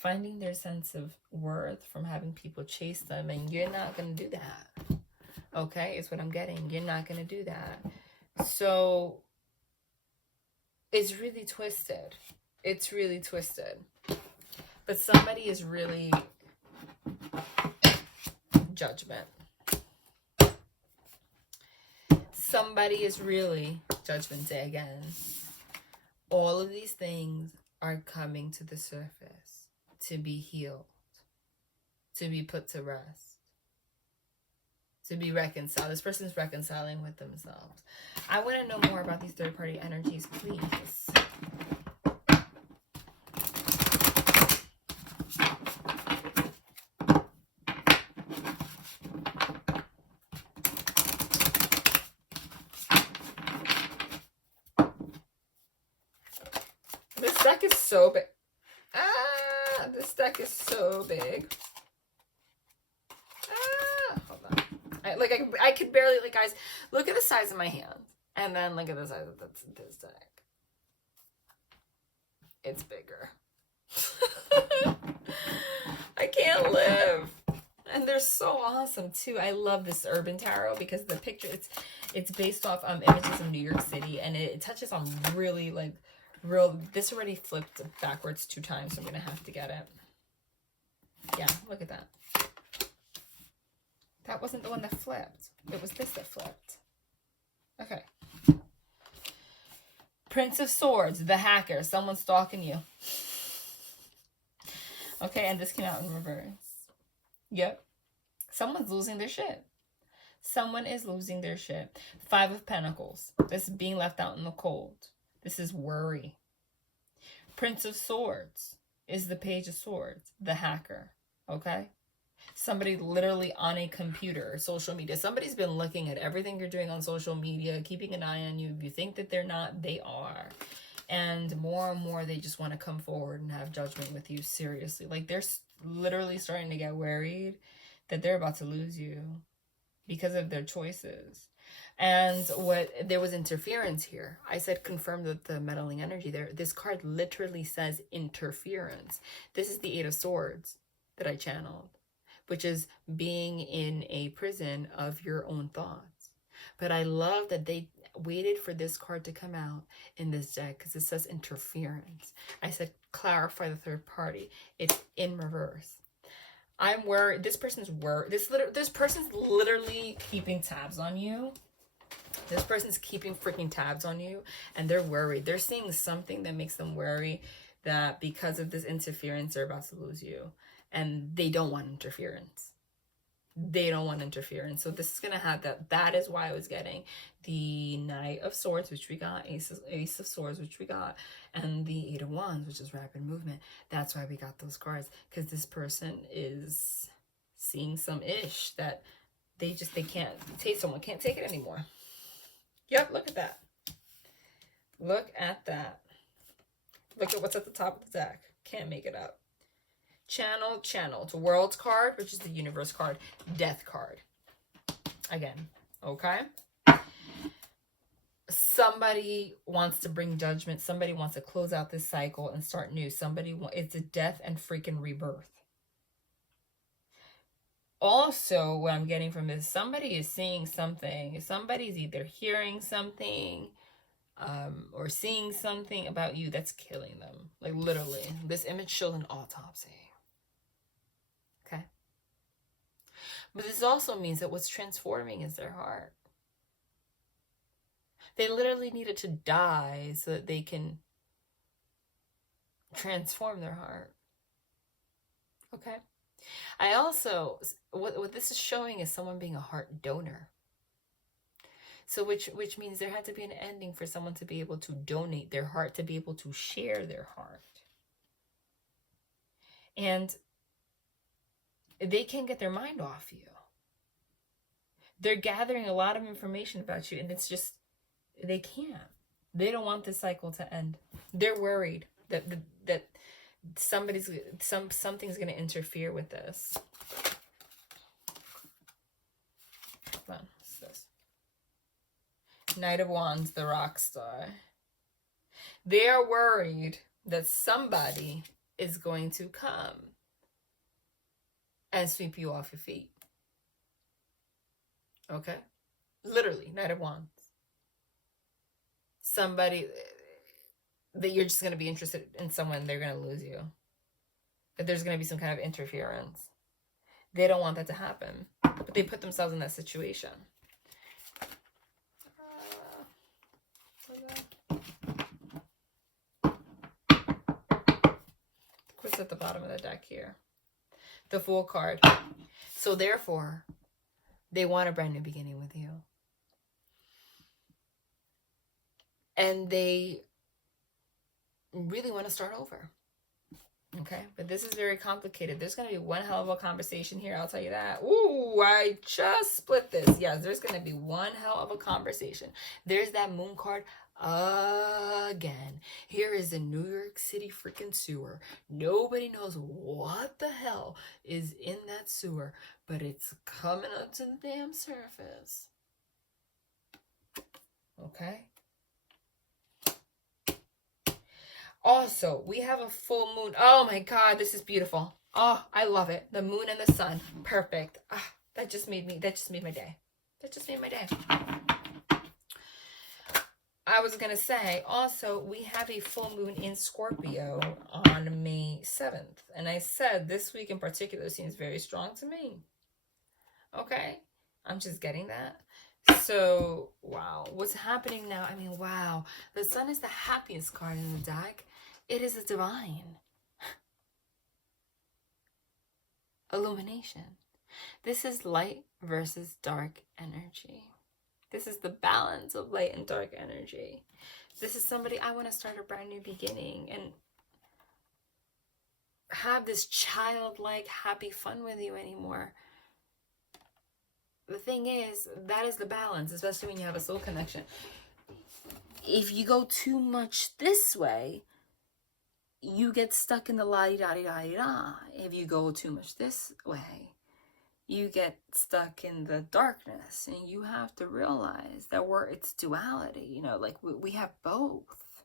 finding their sense of worth from having people chase them, and you're not going to do that. Okay, is what I'm getting. You're not going to do that. So it's really twisted. It's really twisted. But somebody is really judgment. Somebody is really judgment day again. All of these things are coming to the surface to be healed, to be put to rest, to be reconciled. This person's reconciling with themselves. I want to know more about these third-party energies, please. This deck is so big. This deck is so big. Hold on. I could barely, like, guys, look at the size of my hand. And then look at the size of this deck. It's bigger. I can't live. And they're so awesome, too. I love this Urban Tarot because the picture, it's based off images of New York City. And it touches on really, like, this already flipped backwards 2 times, so I'm gonna have to get it. Yeah, look at that. That wasn't the one that flipped. It was this that flipped. Okay. Prince of Swords, the hacker. Someone's stalking you. Okay, and this came out in reverse. Yep. Someone's losing their shit. Someone is losing their shit. 5 of Pentacles. This is being left out in the cold. This is worry. Prince of Swords is the Page of Swords, the hacker, okay? Somebody literally on a computer, social media. Somebody's been looking at everything you're doing on social media, keeping an eye on you. If you think that they're not, they are. And more they just want to come forward and have judgment with you, seriously. Like, they're literally starting to get worried that they're about to lose you because of their choices. And there was interference here. I said confirm the meddling energy there. This card literally says interference. This is the 8 of Swords that I channeled, which is being in a prison of your own thoughts. But I love that they waited for this card to come out in this deck because it says interference. I said clarify the third party. It's in reverse. I'm worried. This person's worried. This person's literally keeping tabs on you. This person's keeping freaking tabs on you, and they're worried. They're seeing something that makes them worry that because of this interference, they're about to lose you. And they don't want interference. They don't want interference. So this is going to have that. That is why I was getting the Knight of Swords, which we got, Ace of Swords, which we got, and the 8 of Wands, which is rapid movement. That's why we got those cards, because this person is seeing some ish that they can't take. Someone can't take it anymore. Yep, look at that. Look at that. Look at what's at the top of the deck. Can't make it up. Channel. It's a World's card, which is the Universe card. Death card. Again, okay? Somebody wants to bring judgment. Somebody wants to close out this cycle and start new. It's a death and freaking rebirth. Also, what I'm getting from this, somebody is seeing something. Somebody's either hearing something or seeing something about you that's killing them. Like, literally. This image shows an autopsy. Okay? But this also means that what's transforming is their heart. They literally needed to die so that they can transform their heart. Okay? I also, what this is showing is someone being a heart donor. So which means there had to be an ending for someone to be able to donate their heart, to be able to share their heart. And they can't get their mind off you. They're gathering a lot of information about you, and it's just, they can't. They don't want this cycle to end. They're worried that something's going to interfere with this. Hold on, what's this? Knight of Wands, the rock star. They are worried that somebody is going to come and sweep you off your feet. Okay? Literally, Knight of Wands. Somebody that you're just going to be interested in someone, they're going to lose you. That there's going to be some kind of interference. They don't want that to happen, but they put themselves in that situation. What's at the bottom of the deck here? The Fool card. So therefore, they want a brand new beginning with you. And they really want to start over. Okay, but this is very complicated. There's going to be one hell of a conversation here, I'll tell you that. Ooh, I just split this. Yes, there's going to be one hell of a conversation. There's that Moon card again. Here is the New York City freaking sewer. Nobody knows what the hell is in that sewer, but it's coming up to the damn surface. Okay? Also, we have a full moon. Oh my God, this is beautiful. Oh, I love it. The moon and the sun. Perfect. Ah, that just made my day. That just made my day. I was going to say, also, we have a full moon in Scorpio on May 7th. And I said this week in particular seems very strong to me. Okay? I'm just getting that. So, wow. What's happening now? I mean, wow. The sun is the happiest card in the deck. It is a divine illumination. This is light versus dark energy. This is the balance of light and dark energy. This is somebody, I want to start a brand new beginning and have this childlike, happy fun with you anymore. The thing is, that is the balance, especially when you have a soul connection. If you go too much this way, you get stuck in the la-di-da-di-da-di-da. If you go too much this way, you get stuck in the darkness. And you have to realize that it's duality. You know, like we have both.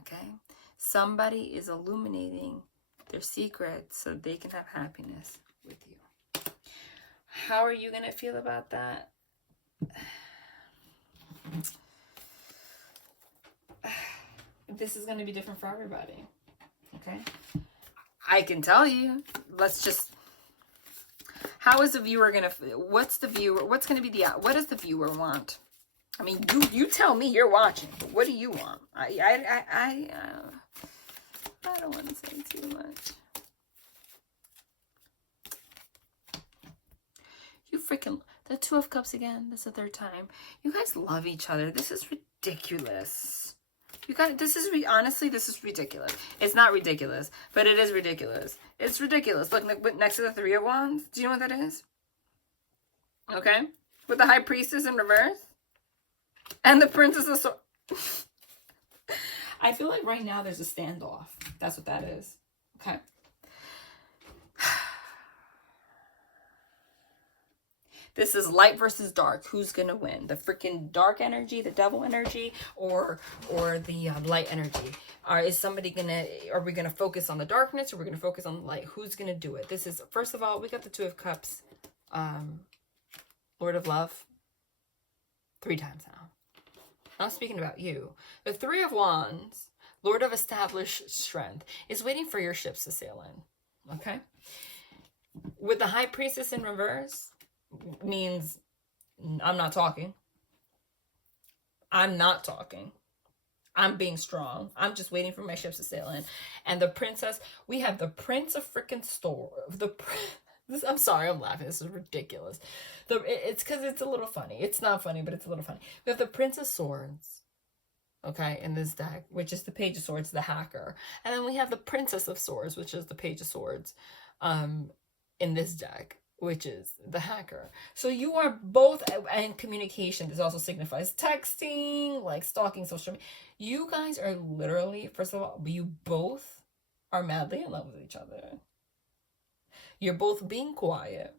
Okay? Somebody is illuminating their secrets so they can have happiness with you. How are you going to feel about that? This is going to be different for everybody. Okay? I can tell you. Let's just... How is the viewer going to... What's the viewer... What's going to be the... What does the viewer want? I mean, you tell me you're watching. What do you want? I don't want to say too much. You freaking... The Two of Cups again. This is the third time. You guys love each other. This is ridiculous. You guys, honestly, this is ridiculous. It's not ridiculous, but it is ridiculous. It's ridiculous. Look, next to the Three of Wands. Do you know what that is? Okay? With the High Priestess in reverse. And the Princess of Swords. I feel like right now there's a standoff. That's what that is. Okay? This is light versus dark. Who's going to win? The freaking dark energy, the devil energy, or the light energy? Is somebody going to... Are we going to focus on the darkness, or we're going to focus on the light? Who's going to do it? This is... First of all, we got the Two of Cups. Lord of Love. 3 times now. I'm speaking about you. The Three of Wands, Lord of Established Strength, is waiting for your ships to sail in. Okay? With the High Priestess in reverse... means I'm not talking. I'm not talking. I'm being strong. I'm just waiting for my ships to sail in. And the Princess, we have the Prince of freaking I'm sorry, I'm laughing. This is ridiculous. It's because it's a little funny. It's not funny, but it's a little funny. We have the Prince of Swords, okay, in this deck, which is the Page of Swords, the hacker. And then we have the Princess of Swords, which is the Page of Swords, in this deck, which is the hacker. So you are both, and communication, this also signifies texting, like stalking, social media. You guys are literally, first of all, you both are madly in love with each other. You're both being quiet.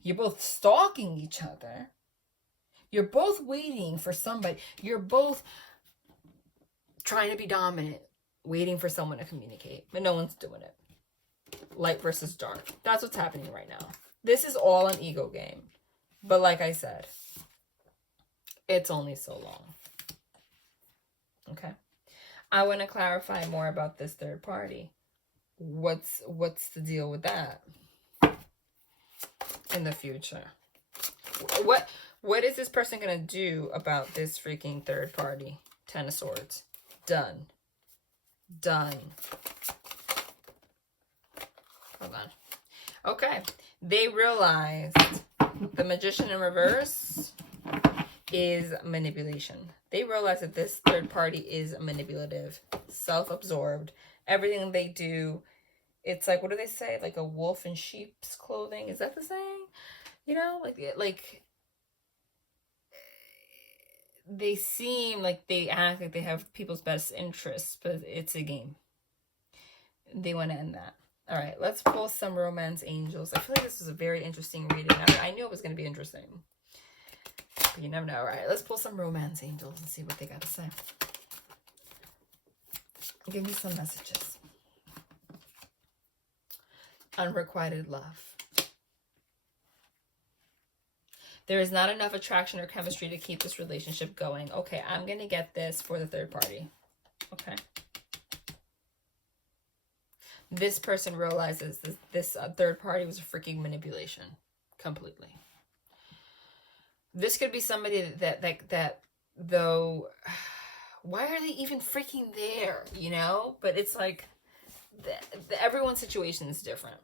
You're both stalking each other. You're both waiting for somebody. You're both trying to be dominant. waiting for someone to communicate, but no one's doing it. Light versus dark. That's what's happening right now. This is all an ego game. But like I said, it's only so long. Okay. I want to clarify more about this third party. What's the deal with that in the future? What is this person going to do about this freaking third party? Ten of Swords. Done. Done. Hold on. Okay. They realized the Magician in reverse is manipulation. They realize that this third party is manipulative, self-absorbed. Everything they do, it's like, what do they say? Like a wolf in sheep's clothing. Is that the saying? You know, like they seem like they act like they have people's best interests, but it's a game. They want to end that. All right, let's pull some romance angels. I feel like this was a very interesting reading. I knew it was going to be interesting. But you never know. All right, let's pull some romance angels and see what they got to say. Give me some messages. Unrequited love. There is not enough attraction or chemistry to keep this relationship going. Okay, I'm going to get this for the third party. Okay. This person realizes this third party was a freaking manipulation. Completely. This could be somebody that though, why are they even freaking there, you know? But it's like, everyone's situation is different.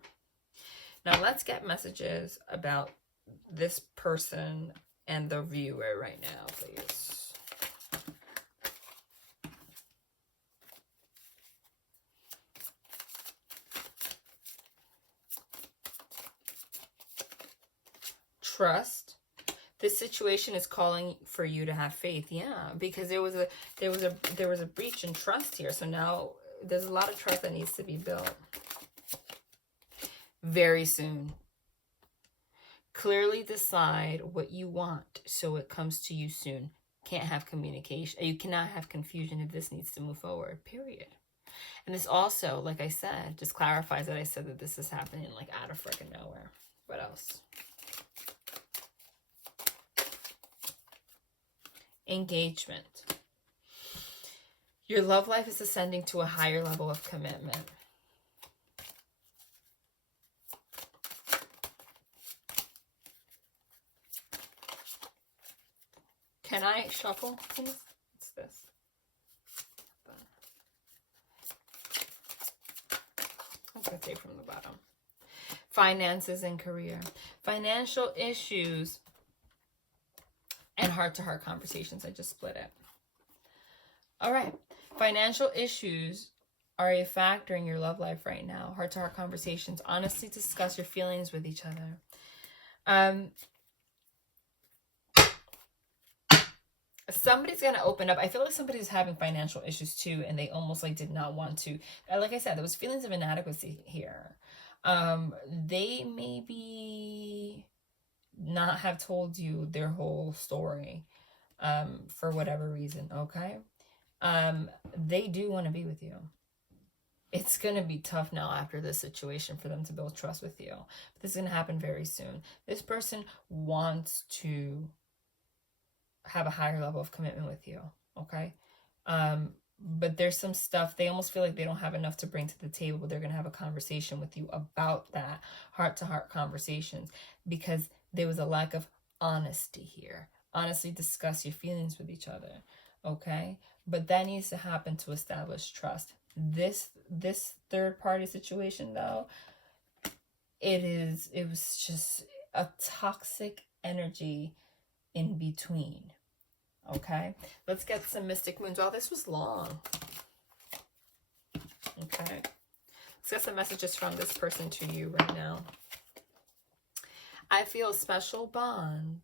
Now let's get messages about this person and the viewer right now, please. Trust. This situation is calling for you to have faith. Yeah, because there was a breach in trust here. So now there's a lot of trust that needs to be built very soon. Clearly decide what you want so it comes to you soon. Can't have communication. You cannot have confusion if this needs to move forward, period. And this also, like I said, just clarifies that I said that this is happening like out of freaking nowhere. What else? Engagement. Your love life is ascending to a higher level of commitment. Can I shuffle, please? What's this? What's that say from the bottom? Finances and career. Financial issues and heart-to-heart conversations. I just split it. All right. Financial issues are a factor in your love life right now. Heart-to-heart conversations. Honestly discuss your feelings with each other. Somebody's going to open up. I feel like somebody's having financial issues too, and they almost like did not want to. Like I said, there was feelings of inadequacy here. They maybe not have told you their whole story for whatever reason, okay? They do want to be with you. It's going to be tough now after this situation for them to build trust with you. But this is going to happen very soon. This person wants to have a higher level of commitment with you, okay? But there's some stuff, they almost feel like they don't have enough to bring to the table, but they're going to have a conversation with you about that, heart-to-heart conversations, because there was a lack of honesty here. Honestly discuss your feelings with each other, okay? But that needs to happen to establish trust. This third-party situation, though, it was just a toxic energy in between. Okay, let's get some mystic moons. Wow, this was long. Okay, let's get some messages from this person to you right now. I feel a special bond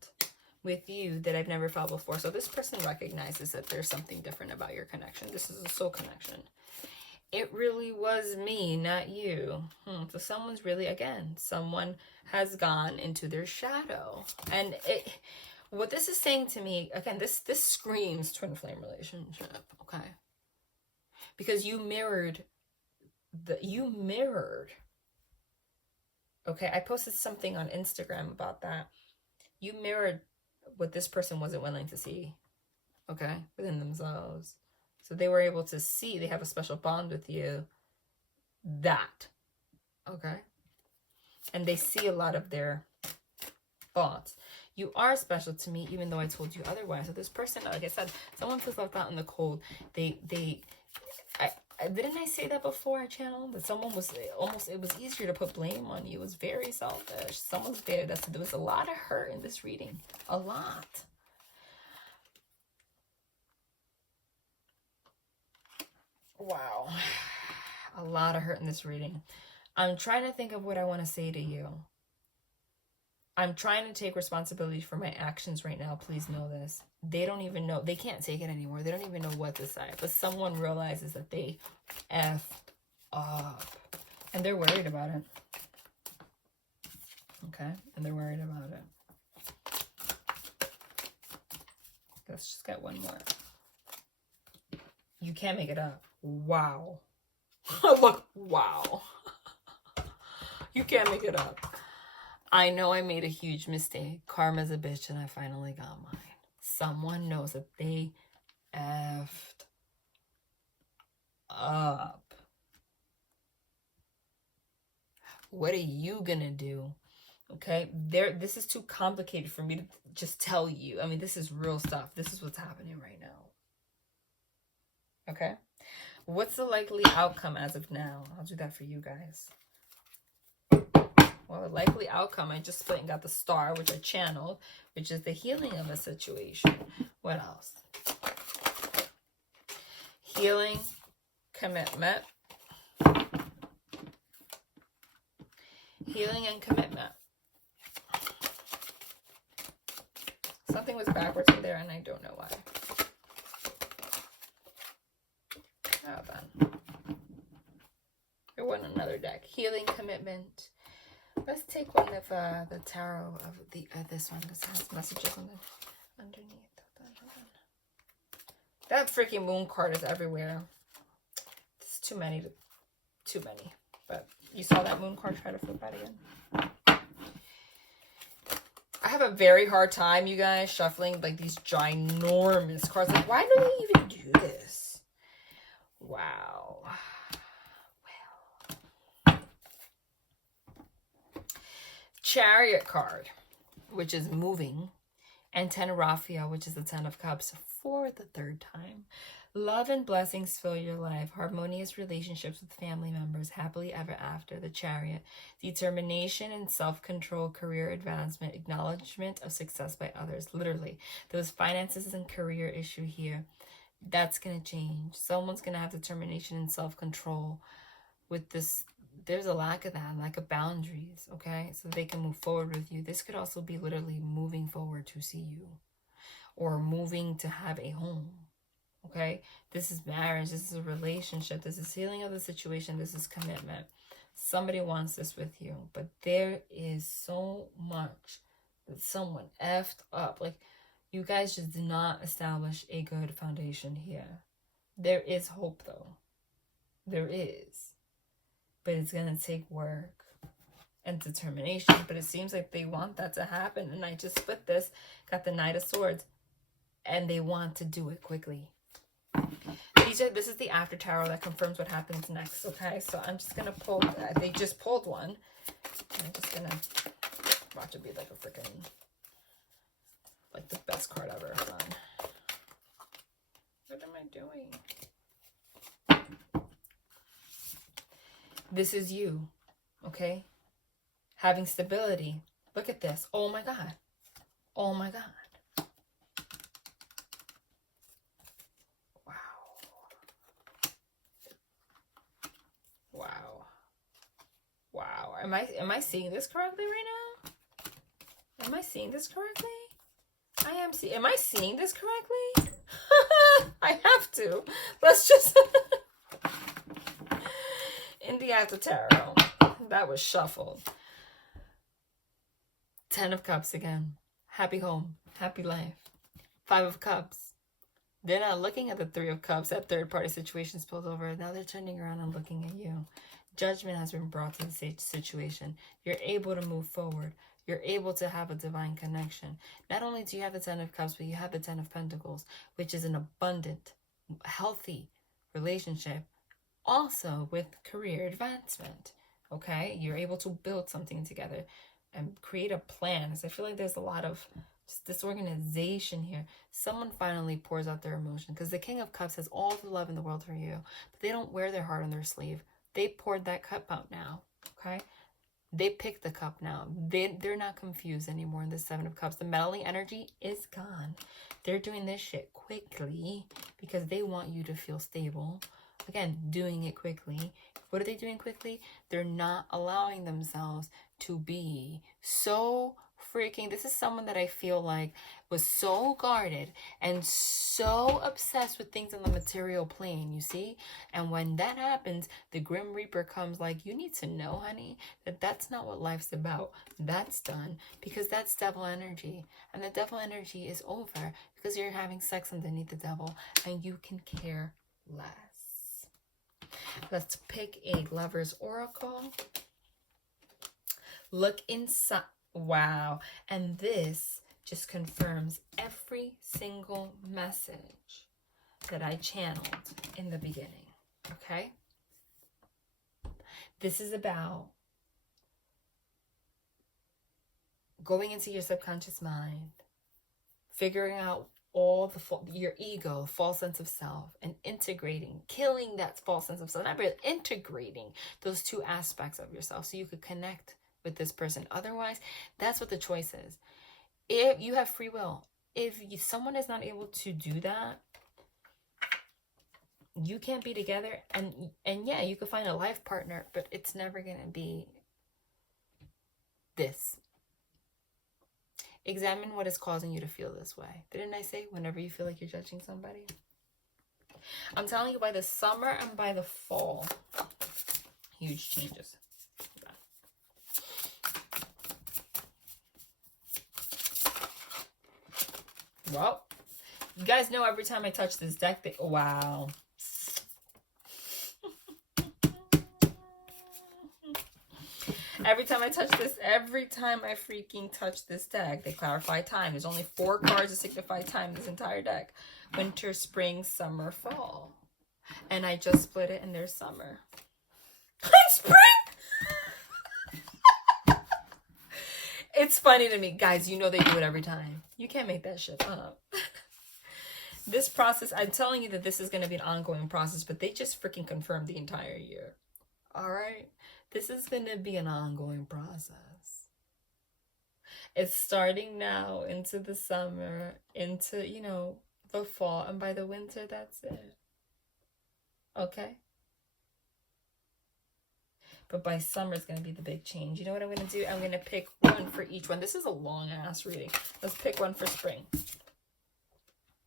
with you that I've never felt before. So this person recognizes that there's something different about your connection. This is a soul connection. It really was me, not you. So someone's really, again, someone has gone into their shadow. And what this is saying to me, again, this screams twin flame relationship, okay? because you mirrored okay, I posted something on Instagram about that. You mirrored what this person wasn't willing to see, okay, within themselves. So they were able to see, they have a special bond with you, that, okay? And they see a lot of their thoughts. You are special to me, even though I told you otherwise. So this person, like I said, someone feels left out in the cold. Didn't I say that before I channeled? That someone was it was easier to put blame on you. It was very selfish. Someone's there. There was a lot of hurt in this reading. A lot. Wow. A lot of hurt in this reading. I'm trying to think of what I want to say to you. I'm trying to take responsibility for my actions right now. Please know this. They don't even know. They can't take it anymore. They don't even know what to say. But someone realizes that they effed up. And they're worried about it. Okay? And they're worried about it. Let's just get one more. You can't make it up. Wow. Look, wow. You can't make it up. I know I made a huge mistake. Karma's a bitch and I finally got mine. Someone knows that they effed up. What are you gonna do? Okay? This is too complicated for me to just tell you. I mean, this is real stuff. This is what's happening right now. Okay? What's the likely outcome as of now? I'll do that for you guys. Well, the likely outcome, I just split and got the star, which I channeled, which is the healing of a situation. What else? Healing, commitment. Healing and commitment. Something was backwards in there, and I don't know why. Oh, then. It went another deck. Healing, commitment. Let's take one of the tarot of the this one, because it has messages on the underneath. That freaking moon card is everywhere. It's too many. But you saw that moon card. Try to flip that again. I have a very hard time, you guys, shuffling like these ginormous cards. Like, why do they even do this? Wow. Chariot card, which is moving, and Ten Raphael, which is the Ten of Cups for the third time. Love and blessings fill your life. Harmonious relationships with family members. Happily ever after. The Chariot. Determination and self-control. Career advancement. Acknowledgement of success by others. Literally. Those finances and career issue here. That's going to change. Someone's going to have determination and self-control with this. There's a lack of that, lack of boundaries, okay? So they can move forward with you. This could also be literally moving forward to see you or moving to have a home, okay? This is marriage. This is a relationship. This is healing of the situation. This is commitment. Somebody wants this with you, but there is so much that someone effed up. Like, you guys just did not establish a good foundation here. There is hope, though. There is. But it's going to take work and determination. But it seems like they want that to happen. And I just split this, got the Knight of Swords. And they want to do it quickly. This is the after tarot that confirms what happens next. Okay, so I'm just going to pull. They just pulled one. I'm just going to watch it be like a freaking, like the best card ever. Hold on. What am I doing? This is you, okay? Having stability. Look at this. Oh my God. Oh my God. Wow. Wow. Wow. Am I seeing this correctly right now? Am I seeing this correctly? Am I seeing this correctly? I have to. Let's just in the after tarot, that was shuffled. Ten of Cups again. Happy home, happy life. Five of Cups. They're not looking at the Three of Cups. That third party situation spilled over. Now they're turning around and looking at you. Judgment has been brought to the situation. You're able to move forward. You're able to have a divine connection. Not only do you have the Ten of Cups, but you have the Ten of Pentacles, which is an abundant, healthy relationship. Also with career advancement. Okay? You're able to build something together and create a plan. So I feel like there's a lot of disorganization here. Someone finally pours out their emotion, because the King of Cups has all the love in the world for you, but they don't wear their heart on their sleeve. They poured that cup out now. Okay? They picked the cup now. They're not confused anymore in the Seven of Cups. The meddling energy is gone. They're doing this shit quickly because they want you to feel stable. Again, doing it quickly. What are they doing quickly? They're not allowing themselves to be so freaking... This is someone that I feel like was so guarded and so obsessed with things on the material plane, you see? And when that happens, the Grim Reaper comes like, you need to know, honey, that that's not what life's about. That's done, because that's devil energy. And the devil energy is over because you're having sex underneath the devil and you can care less. Let's pick a Lover's Oracle. Look inside. Wow. And this just confirms every single message that I channeled in the beginning. Okay? This is about going into your subconscious mind, figuring out all the your ego, false sense of self, and integrating, killing that false sense of self, not really integrating those two aspects of yourself so you could connect with this person. Otherwise, that's what the choice is. If you have free will, if someone is not able to do that, you can't be together. And yeah, you could find a life partner, but it's never gonna be this. Examine what is causing you to feel this way. Didn't I say whenever you feel like you're judging somebody? I'm telling you, by the summer and by the fall, huge changes. Well, you guys know every time I touch this deck, wow. Every time I freaking touch this deck, they clarify time. There's only 4 cards to signify time this entire deck. Winter, spring, summer, fall. And I just split it and there's summer. Spring! It's funny to me. Guys, you know they do it every time. You can't make that shit up. This process, I'm telling you that this is going to be an ongoing process, but they just freaking confirmed the entire year. All right? This is going to be an ongoing process. It's starting now into the summer, into, you know, the fall, and by the winter, that's it. Okay? But by summer, it's going to be the big change. You know what I'm going to do? I'm going to pick one for each one. This is a long-ass reading. Let's pick one for spring.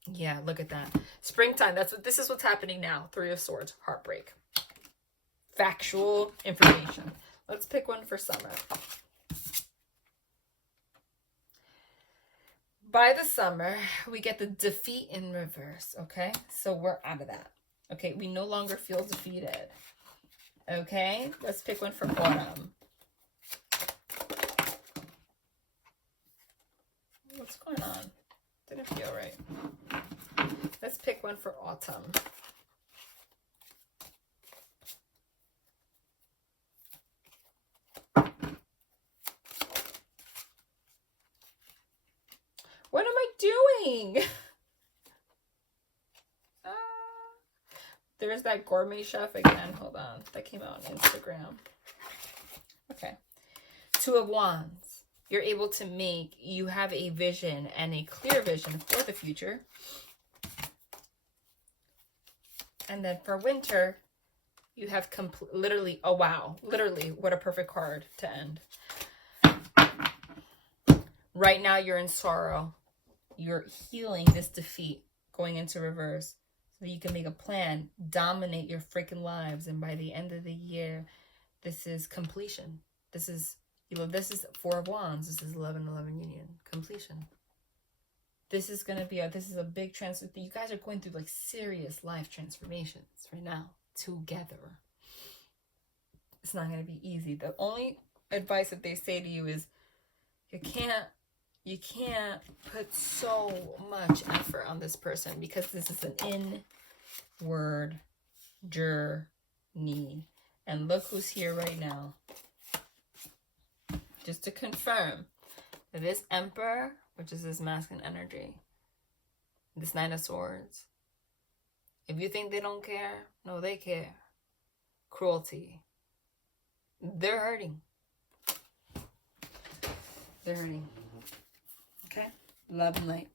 Yeah, look at that. Springtime. This is what's happening now. 3 of Swords. Heartbreak. Factual information. Let's pick one for summer. By the summer, we get the defeat in reverse, okay? So we're out of that. Okay, we no longer feel defeated. Okay, let's pick one for autumn. What's going on? Didn't feel right. Let's pick one for autumn. What am I doing? There's that gourmet chef again. Hold on. That came out on Instagram. Okay. 2 of Wands. You're able to you have a vision and a clear vision for the future. And then for winter, you have literally, oh wow. Literally, what a perfect card to end. Right now, you're in sorrow. You're healing this defeat, going into reverse. So that you can make a plan, dominate your freaking lives, and by the end of the year, this is completion. This is, you know, this is 4 of Wands. This is 11-11 union. Completion. This is going to be this is a big you guys are going through like serious life transformations right now together. It's not going to be easy. The only advice that they say to you is you can't put so much effort on this person, because this is an inward journey. And look who's here right now. Just to confirm, this Emperor, which is this masculine energy, this Nine of Swords, if you think they don't care, no, they care. Cruelty. They're hurting. They're hurting. Okay? Love and light.